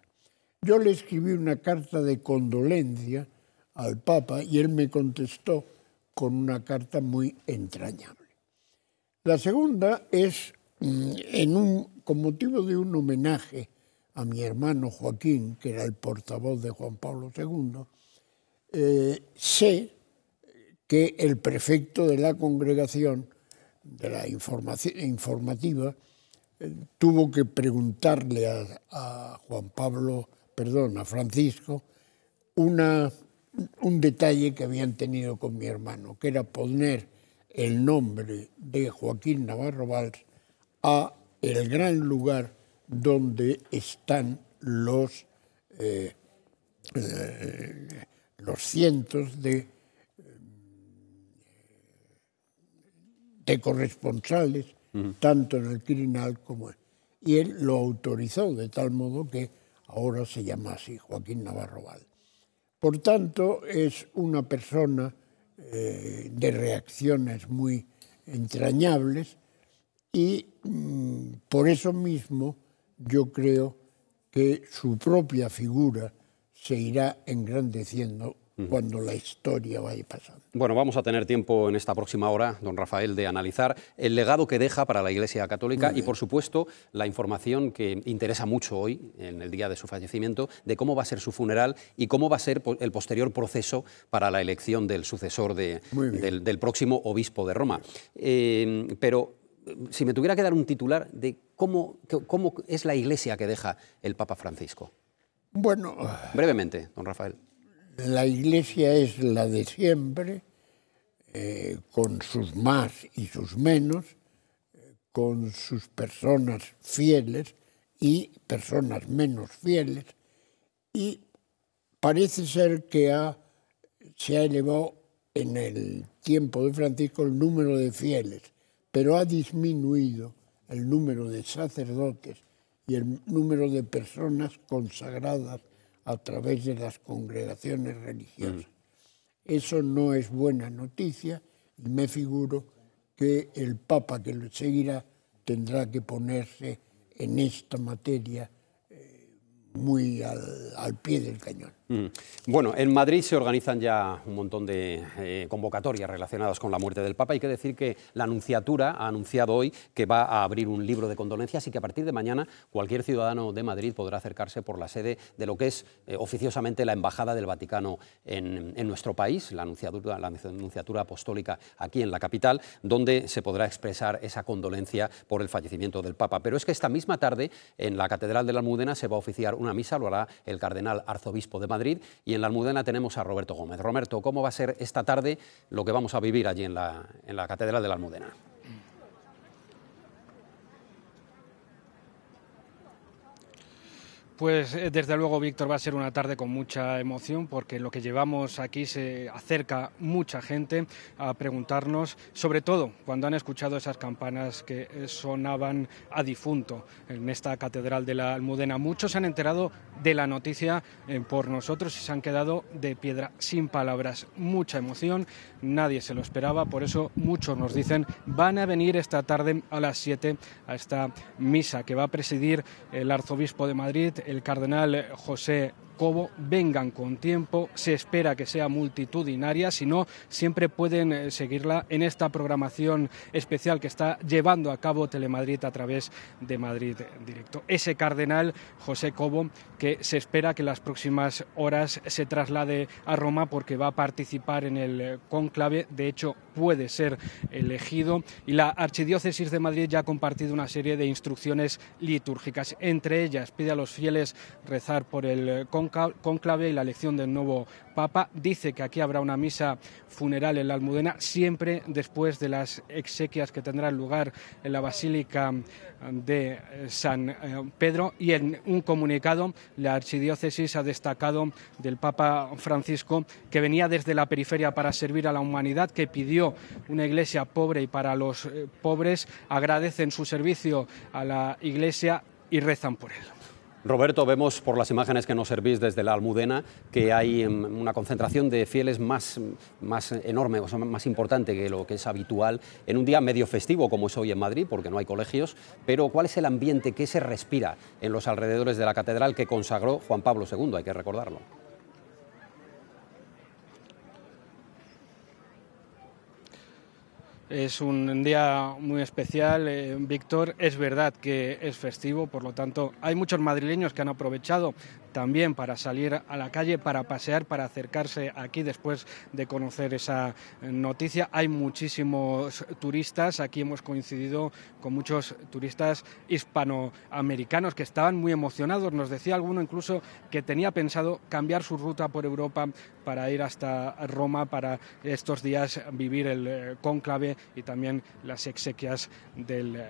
Yo le escribí una carta de condolencia al Papa y él me contestó con una carta muy entrañable. La segunda es con motivo de un homenaje a mi hermano Joaquín, que era el portavoz de Juan Pablo II, sé que el prefecto de la congregación, de la informativa, tuvo que preguntarle a Francisco un detalle que habían tenido con mi hermano, que era poner el nombre de Joaquín Navarro Valls a el gran lugar donde están los cientos de corresponsales, tanto en el Quirinal como en... Y él lo autorizó, de tal modo que ahora se llama así, Joaquín Navarro Valls. Por tanto, es una persona de reacciones muy entrañables y por eso mismo yo creo que su propia figura se irá engrandeciendo cuando la historia vaya pasando. Bueno, vamos a tener tiempo en esta próxima hora, don Rafael, de analizar el legado que deja para la Iglesia Católica y, por supuesto, la información que interesa mucho hoy, en el día de su fallecimiento, de cómo va a ser su funeral y cómo va a ser el posterior proceso para la elección del sucesor del próximo obispo de Roma. Pero si me tuviera que dar un titular de cómo es la Iglesia que deja el Papa Francisco. Bueno, brevemente, don Rafael. La Iglesia es la de siempre, con sus más y sus menos, con sus personas fieles y personas menos fieles, y parece ser que se ha elevado en el tiempo de Francisco el número de fieles, pero ha disminuido el número de sacerdotes y el número de personas consagradas a través de las congregaciones religiosas. Eso no es buena noticia y me figuro que el Papa que lo seguirá tendrá que ponerse en esta materia muy al pie del cañón. Bueno, en Madrid se organizan ya un montón de convocatorias relacionadas con la muerte del Papa. Hay que decir que la Nunciatura ha anunciado hoy que va a abrir un libro de condolencias y que a partir de mañana cualquier ciudadano de Madrid podrá acercarse por la sede de lo que es oficiosamente la Embajada del Vaticano en nuestro país, la Nunciatura Apostólica aquí en la capital, donde se podrá expresar esa condolencia por el fallecimiento del Papa. Pero es que esta misma tarde en la Catedral de la Almudena se va a oficiar una misa, lo hará el cardenal arzobispo de Madrid, y en la Almudena tenemos a Roberto Gómez. Roberto, ¿cómo va a ser esta tarde lo que vamos a vivir allí en la Catedral de la Almudena? Pues desde luego, Víctor, va a ser una tarde con mucha emoción porque lo que llevamos aquí se acerca mucha gente a preguntarnos, sobre todo cuando han escuchado esas campanas que sonaban a difunto en esta Catedral de la Almudena. Muchos se han enterado de la noticia por nosotros y se han quedado de piedra, sin palabras. Mucha emoción, nadie se lo esperaba, por eso muchos nos dicen van a venir esta tarde a las 7 a esta misa que va a presidir el arzobispo de Madrid, el cardenal José Cobo, vengan con tiempo, se espera que sea multitudinaria, si no, siempre pueden seguirla en esta programación especial que está llevando a cabo Telemadrid a través de Madrid Directo. Ese cardenal, José Cobo, que se espera que en las próximas horas se traslade a Roma porque va a participar en el cónclave, de hecho puede ser elegido, y la Archidiócesis de Madrid ya ha compartido una serie de instrucciones litúrgicas. Entre ellas pide a los fieles rezar por el cónclave y la elección del nuevo Papa. Dice que aquí habrá una misa funeral en la Almudena, siempre después de las exequias que tendrán lugar en la Basílica de San Pedro, y en un comunicado la Archidiócesis ha destacado del Papa Francisco que venía desde la periferia para servir a la humanidad, que pidió una iglesia pobre y para los pobres, agradecen su servicio a la iglesia y rezan por él. Roberto, vemos por las imágenes que nos servís desde la Almudena que hay una concentración de fieles más enorme, o sea, más importante que lo que es habitual en un día medio festivo como es hoy en Madrid, porque no hay colegios. Pero ¿cuál es el ambiente que se respira en los alrededores de la catedral que consagró Juan Pablo II? Hay que recordarlo. Es un día muy especial, Víctor. Es verdad que es festivo, por lo tanto hay muchos madrileños que han aprovechado también para salir a la calle, para pasear, para acercarse aquí después de conocer esa noticia. Hay muchísimos turistas, aquí hemos coincidido con muchos turistas hispanoamericanos que estaban muy emocionados. Nos decía alguno incluso que tenía pensado cambiar su ruta por Europa para ir hasta Roma para estos días vivir el cónclave y también las exequias del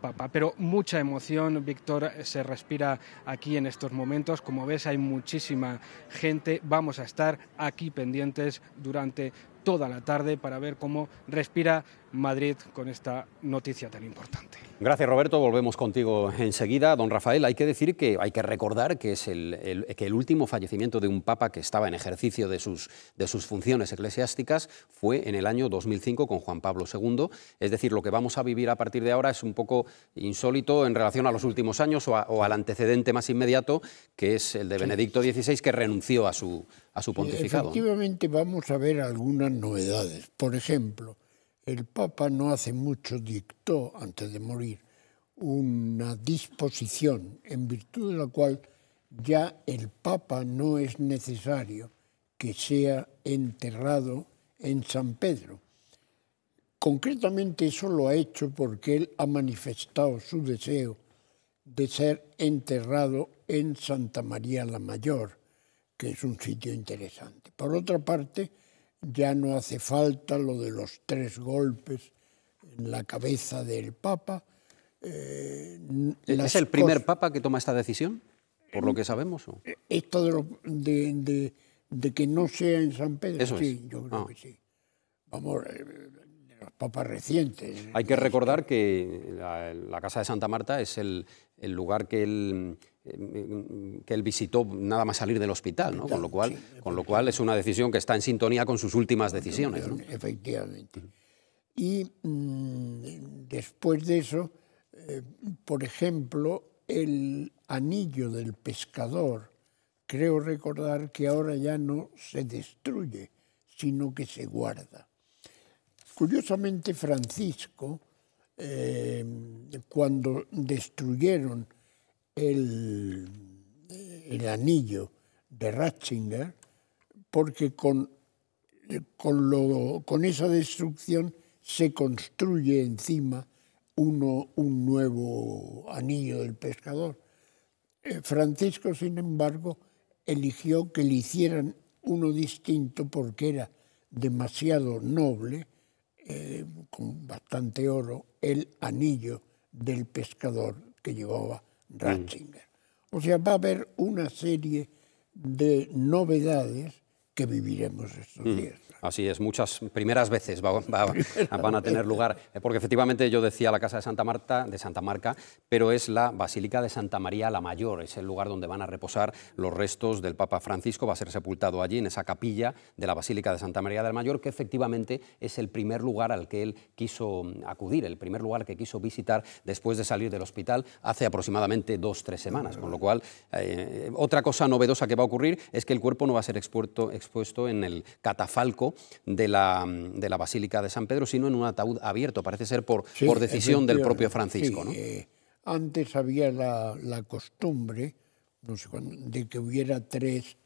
Papa. Pero mucha emoción, Víctor, se respira aquí en estos momentos. Como ves, hay muchísima gente. Vamos a estar aquí pendientes durante toda la tarde para ver cómo respira Madrid con esta noticia tan importante. Gracias, Roberto. Volvemos contigo enseguida. Don Rafael, hay que decir que hay que recordar que es el último fallecimiento de un papa que estaba en ejercicio de sus funciones eclesiásticas fue en el año 2005 con Juan Pablo II. Es decir, lo que vamos a vivir a partir de ahora es un poco insólito en relación a los últimos años o al antecedente más inmediato, que es el de Benedicto XVI, que renunció a su pontificado. Efectivamente, vamos a ver algunas novedades. Por ejemplo, el Papa no hace mucho dictó, antes de morir, una disposición en virtud de la cual ya el Papa no es necesario que sea enterrado en San Pedro. Concretamente eso lo ha hecho porque él ha manifestado su deseo de ser enterrado en Santa María la Mayor, que es un sitio interesante. Por otra parte, ya no hace falta lo de los 3 golpes en la cabeza del Papa. ¿Es el primer Papa que toma esta decisión, por lo que sabemos? ¿O? Esto de que no sea en San Pedro, Eso sí, es. yo creo que sí. Vamos, los papas recientes. Hay que recordar que la Casa de Santa Marta es el lugar que él visitó nada más salir del hospital, ¿no? Con lo cual es una decisión que está en sintonía con sus últimas decisiones, ¿no? Efectivamente. Y después de eso, por ejemplo, el anillo del pescador, creo recordar que ahora ya no se destruye, sino que se guarda. Curiosamente, Francisco, cuando destruyeron el anillo de Ratzinger, porque con esa destrucción se construye encima un nuevo anillo del pescador. Francisco, sin embargo, eligió que le hicieran uno distinto porque era demasiado noble, con bastante oro, el anillo del pescador que llevaba Ratzinger. O sea, va a haber una serie de novedades que viviremos estos días. Así es, muchas primeras veces van a tener lugar, porque efectivamente yo decía la casa de Santa Marca, pero es la Basílica de Santa María la Mayor, es el lugar donde van a reposar los restos del Papa Francisco, va a ser sepultado allí en esa capilla de la Basílica de Santa María la Mayor, que efectivamente es el primer lugar al que él quiso acudir, el primer lugar que quiso visitar después de salir del hospital hace aproximadamente 2 o 3 semanas, con lo cual otra cosa novedosa que va a ocurrir es que el cuerpo no va a ser expuesto en el catafalco de la Basílica de San Pedro, sino en un ataúd abierto, parece ser por decisión del propio Francisco. ¿No? Antes había la costumbre, no sé cuándo, de que hubiera tres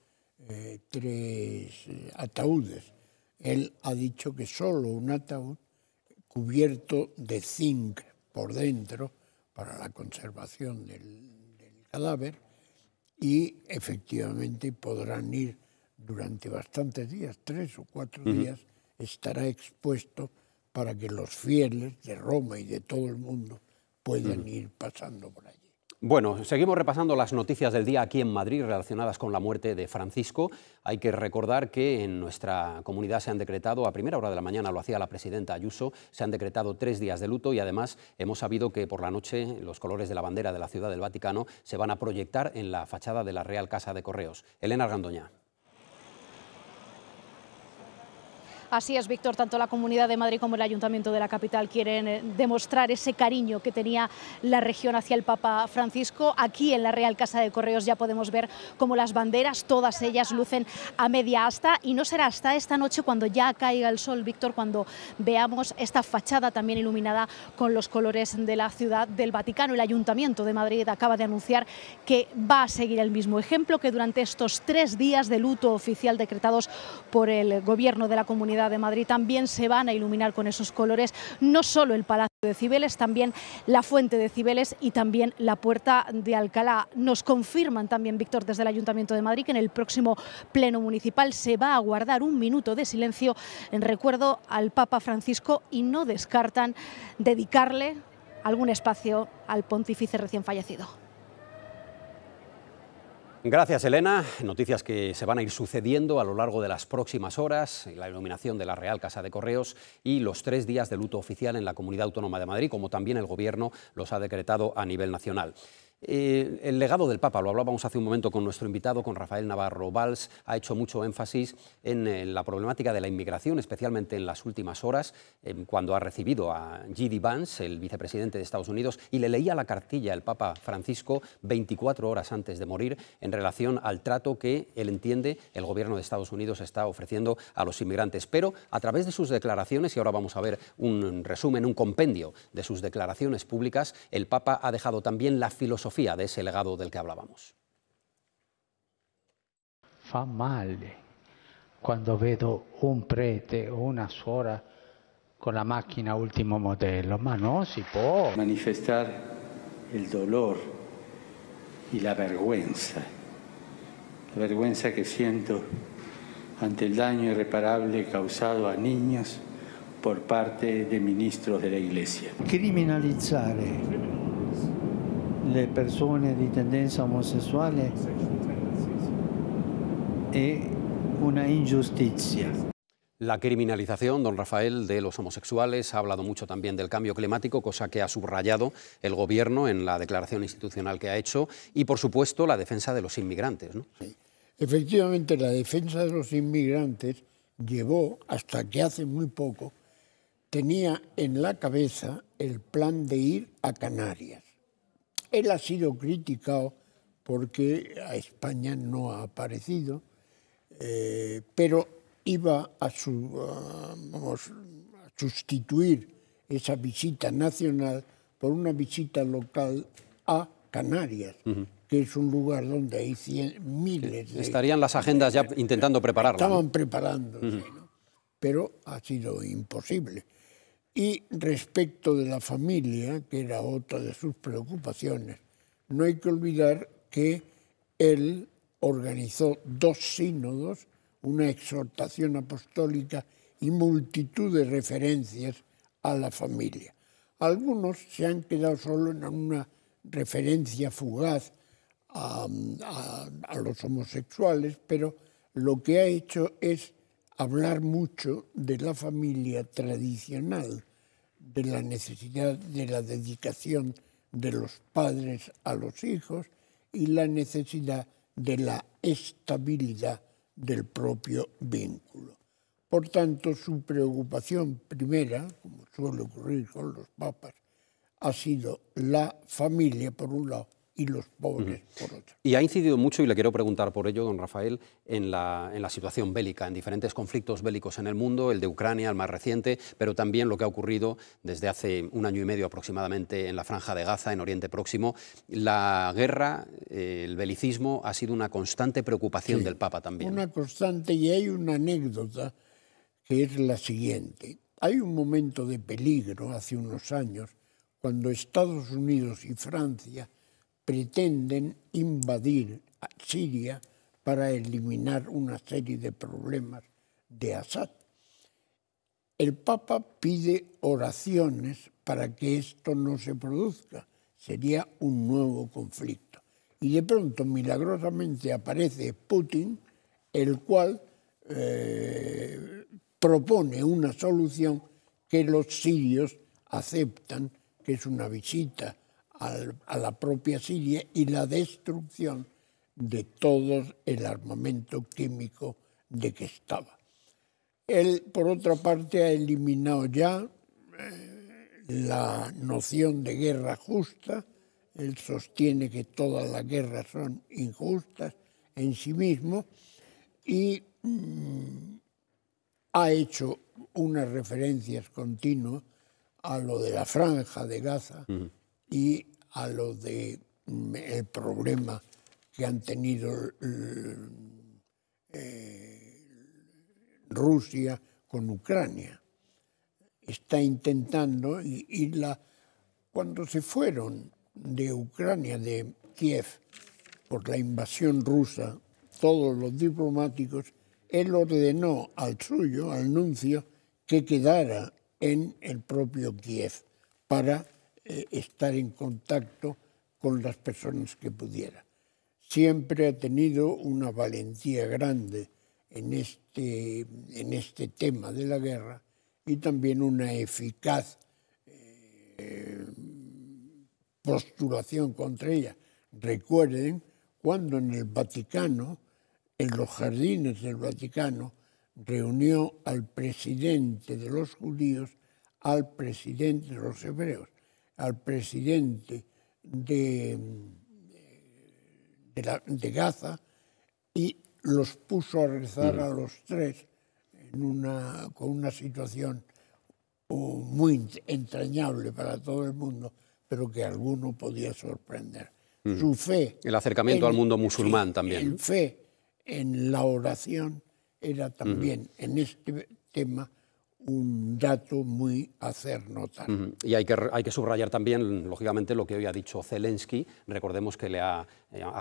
ataúdes. Él ha dicho que solo un ataúd cubierto de zinc por dentro para la conservación del cadáver, y efectivamente podrán ir durante bastantes días, 3 o 4 días, estará expuesto para que los fieles de Roma y de todo el mundo puedan ir pasando por allí. Bueno, seguimos repasando las noticias del día aquí en Madrid relacionadas con la muerte de Francisco. Hay que recordar que en nuestra comunidad se han decretado, a primera hora de la mañana lo hacía la presidenta Ayuso, se han decretado 3 días de luto y además hemos sabido que por la noche los colores de la bandera de la Ciudad del Vaticano se van a proyectar en la fachada de la Real Casa de Correos. Elena Argandoña. Así es, Víctor, tanto la Comunidad de Madrid como el Ayuntamiento de la capital quieren demostrar ese cariño que tenía la región hacia el Papa Francisco. Aquí en la Real Casa de Correos ya podemos ver cómo las banderas, todas ellas lucen a media asta, y no será hasta esta noche cuando ya caiga el sol, Víctor, cuando veamos esta fachada también iluminada con los colores de la Ciudad del Vaticano. El Ayuntamiento de Madrid acaba de anunciar que va a seguir el mismo ejemplo, que durante estos 3 días de luto oficial decretados por el Gobierno de la Comunidad de Madrid también se van a iluminar con esos colores no solo el Palacio de Cibeles, también la Fuente de Cibeles y también la Puerta de Alcalá. Nos confirman también, Víctor, desde el Ayuntamiento de Madrid que en el próximo Pleno Municipal se va a guardar un minuto de silencio en recuerdo al Papa Francisco y no descartan dedicarle algún espacio al pontífice recién fallecido. Gracias, Elena. Noticias que se van a ir sucediendo a lo largo de las próximas horas, la iluminación de la Real Casa de Correos y los 3 días de luto oficial en la Comunidad Autónoma de Madrid, como también el Gobierno los ha decretado a nivel nacional. El legado del Papa, lo hablábamos hace un momento con nuestro invitado, con Rafael Navarro Valls, ha hecho mucho énfasis en la problemática de la inmigración, especialmente en las últimas horas, cuando ha recibido a J.D. Vance, el vicepresidente de Estados Unidos, y le leía la cartilla el Papa Francisco 24 horas antes de morir en relación al trato que él entiende el gobierno de Estados Unidos está ofreciendo a los inmigrantes. Pero a través de sus declaraciones, y ahora vamos a ver un resumen, un compendio de sus declaraciones públicas, el Papa ha dejado también la filosofía de ese legado del que hablábamos. Fa male quando vedo un prete o una suora con la macchina ultimo modello, ma no si può manifestar el dolor y la vergüenza que siento ante el daño irreparable causado a niños por parte de ministros de la Iglesia. Criminalizzare le persone di tendenza omosessuale è una ingiustizia. La criminalización, don Rafael, de los homosexuales, ha hablado mucho también del cambio climático, cosa que ha subrayado el Gobierno en la declaración institucional que ha hecho, y por supuesto la defensa de los inmigrantes, ¿no? Sí. Efectivamente, la defensa de los inmigrantes llevó, hasta que hace muy poco, tenía en la cabeza el plan de ir a Canarias. Él ha sido criticado porque a España no ha aparecido, pero iba a sustituir esa visita nacional por una visita local a Canarias, que es un lugar donde hay miles de... Estarían las agendas ya intentando prepararla. Estaban preparándose, ¿no? Pero ha sido imposible. Y respecto de la familia, que era otra de sus preocupaciones, no hay que olvidar que él organizó 2 sínodos, una exhortación apostólica y multitud de referencias a la familia. Algunos se han quedado solo en una referencia fugaz a los homosexuales, pero lo que ha hecho es hablar mucho de la familia tradicional, de la necesidad de la dedicación de los padres a los hijos y la necesidad de la estabilidad del propio vínculo. Por tanto, su preocupación primera, como suele ocurrir con los papas, ha sido la familia por un lado y los pobres por otro. Y ha incidido mucho, y le quiero preguntar por ello, don Rafael, en la situación bélica, en diferentes conflictos bélicos en el mundo, el de Ucrania, el más reciente, pero también lo que ha ocurrido desde hace 1 año y medio aproximadamente en la Franja de Gaza, en Oriente Próximo. La guerra, el belicismo, ha sido una constante preocupación del Papa también. Una constante, y hay una anécdota que es la siguiente. Hay un momento de peligro hace unos años cuando Estados Unidos y Francia pretenden invadir Siria para eliminar una serie de problemas de Assad. El Papa pide oraciones para que esto no se produzca. Sería un nuevo conflicto. Y de pronto, milagrosamente, aparece Putin, el cual propone una solución que los sirios aceptan, que es una visita a la propia Siria y la destrucción de todo el armamento químico de que estaba. Él, por otra parte, ha eliminado ya la noción de guerra justa. Él sostiene que todas las guerras son injustas en sí mismo y ha hecho unas referencias continuas a lo de la Franja de Gaza y a lo de el problema que han tenido Rusia con Ucrania. Está intentando, cuando se fueron de Ucrania, de Kiev, por la invasión rusa, todos los diplomáticos, él ordenó al suyo, al nuncio, que quedara en el propio Kiev para estar en contacto con las personas que pudiera. Siempre ha tenido una valentía grande en este tema de la guerra y también una eficaz postulación contra ella. Recuerden cuando en el Vaticano, en los jardines del Vaticano, reunió al presidente de los judíos, al presidente de los hebreos, al presidente de Gaza y los puso a rezar a los tres con una situación muy entrañable para todo el mundo, pero que a alguno podía sorprender. Su fe... El acercamiento al mundo musulmán también. Su fe en la oración era también en este tema un dato muy a hacer notar. Y hay que subrayar también, lógicamente, lo que hoy ha dicho Zelensky. Recordemos que le ha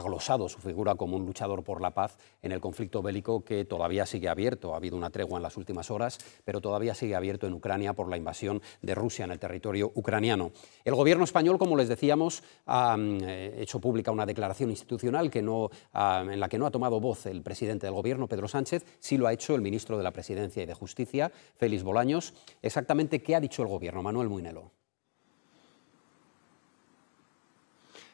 glosado su figura como un luchador por la paz en el conflicto bélico que todavía sigue abierto. Ha habido una tregua en las últimas horas, pero todavía sigue abierto en Ucrania por la invasión de Rusia en el territorio ucraniano. El gobierno español, como les decíamos, ha hecho pública una declaración institucional en la que no ha tomado voz el presidente del gobierno, Pedro Sánchez. Sí lo ha hecho el ministro de la Presidencia y de Justicia, Félix Bolaños. Exactamente, ¿qué ha dicho el gobierno? Manuel Muinelo.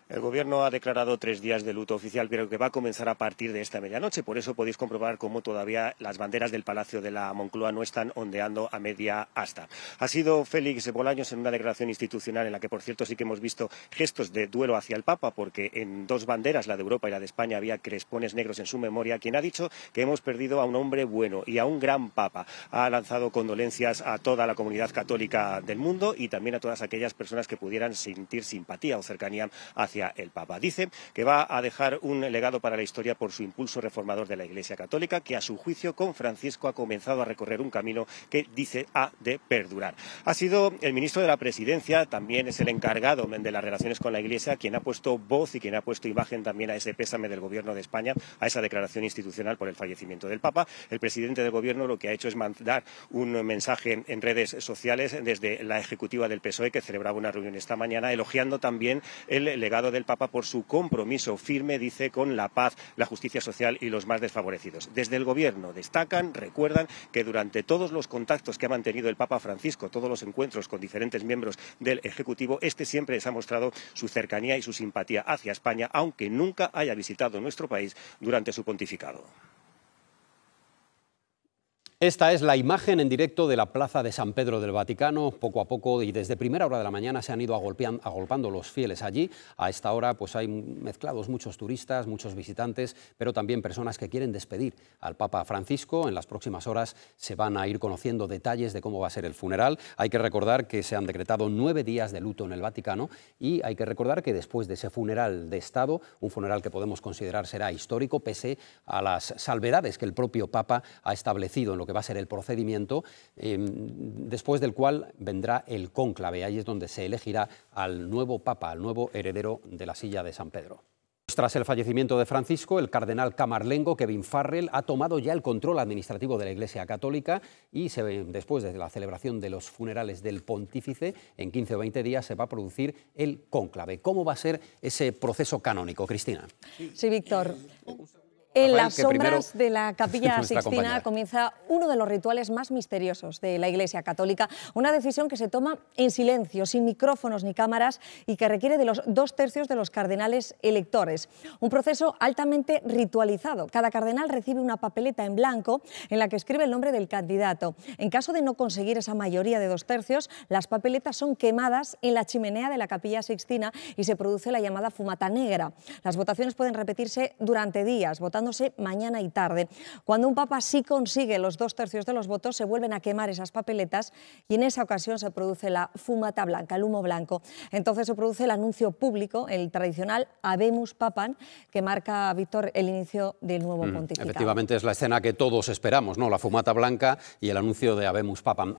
El Gobierno ha declarado 3 días de luto oficial, pero que va a comenzar a partir de esta medianoche. Por eso podéis comprobar cómo todavía las banderas del Palacio de la Moncloa no están ondeando a media asta. Ha sido Félix Bolaños en una declaración institucional en la que, por cierto, sí que hemos visto gestos de duelo hacia el Papa, porque en 2 banderas, la de Europa y la de España, había crespones negros en su memoria, quien ha dicho que hemos perdido a un hombre bueno y a un gran Papa. Ha lanzado condolencias a toda la comunidad católica del mundo y también a todas aquellas personas que pudieran sentir simpatía o cercanía hacia el Papa. Dice que va a dejar un legado para la historia por su impulso reformador de la Iglesia Católica, que a su juicio con Francisco ha comenzado a recorrer un camino que dice ha de perdurar. Ha sido el ministro de la Presidencia, también es el encargado de las relaciones con la Iglesia, quien ha puesto voz y quien ha puesto imagen también a ese pésame del Gobierno de España, a esa declaración institucional por el fallecimiento del Papa. El presidente del Gobierno lo que ha hecho es mandar un mensaje en redes sociales desde la ejecutiva del PSOE, que celebraba una reunión esta mañana, elogiando también el legado miembro del Papa por su compromiso firme, dice, con la paz, la justicia social y los más desfavorecidos. Desde el Gobierno destacan, recuerdan que durante todos los contactos que ha mantenido el Papa Francisco, todos los encuentros con diferentes miembros del Ejecutivo, este siempre les ha mostrado su cercanía y su simpatía hacia España, aunque nunca haya visitado nuestro país durante su pontificado. Esta es la imagen en directo de la Plaza de San Pedro del Vaticano. Poco a poco y desde primera hora de la mañana se han ido agolpando los fieles allí. A esta hora pues hay mezclados muchos turistas, muchos visitantes, pero también personas que quieren despedir al Papa Francisco. En las próximas horas se van a ir conociendo detalles de cómo va a ser el funeral. Hay que recordar que se han decretado 9 días de luto en el Vaticano y hay que recordar que después de ese funeral de Estado, un funeral que podemos considerar será histórico pese a las salvedades que el propio Papa ha establecido en lo que va a ser el procedimiento, después del cual vendrá el cónclave. Ahí es donde se elegirá al nuevo Papa, al nuevo heredero de la silla de San Pedro. Tras el fallecimiento de Francisco, el cardenal camarlengo Kevin Farrell ha tomado ya el control administrativo de la Iglesia Católica y después de la celebración de los funerales del pontífice, en 15 o 20 días se va a producir el cónclave. ¿Cómo va a ser ese proceso canónico, Cristina? Sí, Víctor. En las sombras de la Capilla Sixtina comienza uno de los rituales más misteriosos de la Iglesia Católica, una decisión que se toma en silencio, sin micrófonos ni cámaras y que requiere de los 2/3 de los cardenales electores. Un proceso altamente ritualizado. Cada cardenal recibe una papeleta en blanco en la que escribe el nombre del candidato. En caso de no conseguir esa mayoría de 2/3, las papeletas son quemadas en la chimenea de la Capilla Sixtina y se produce la llamada fumata negra. Las votaciones pueden repetirse durante días, votándose mañana y tarde. Cuando un papa sí consigue los 2/3 de los votos, se vuelven a quemar esas papeletas y en esa ocasión se produce la fumata blanca, el humo blanco. Entonces se produce el anuncio público, el tradicional Habemus Papam, que marca, Víctor, el inicio del nuevo pontificado. Efectivamente es la escena que todos esperamos, ¿no? La fumata blanca y el anuncio de Habemus Papam.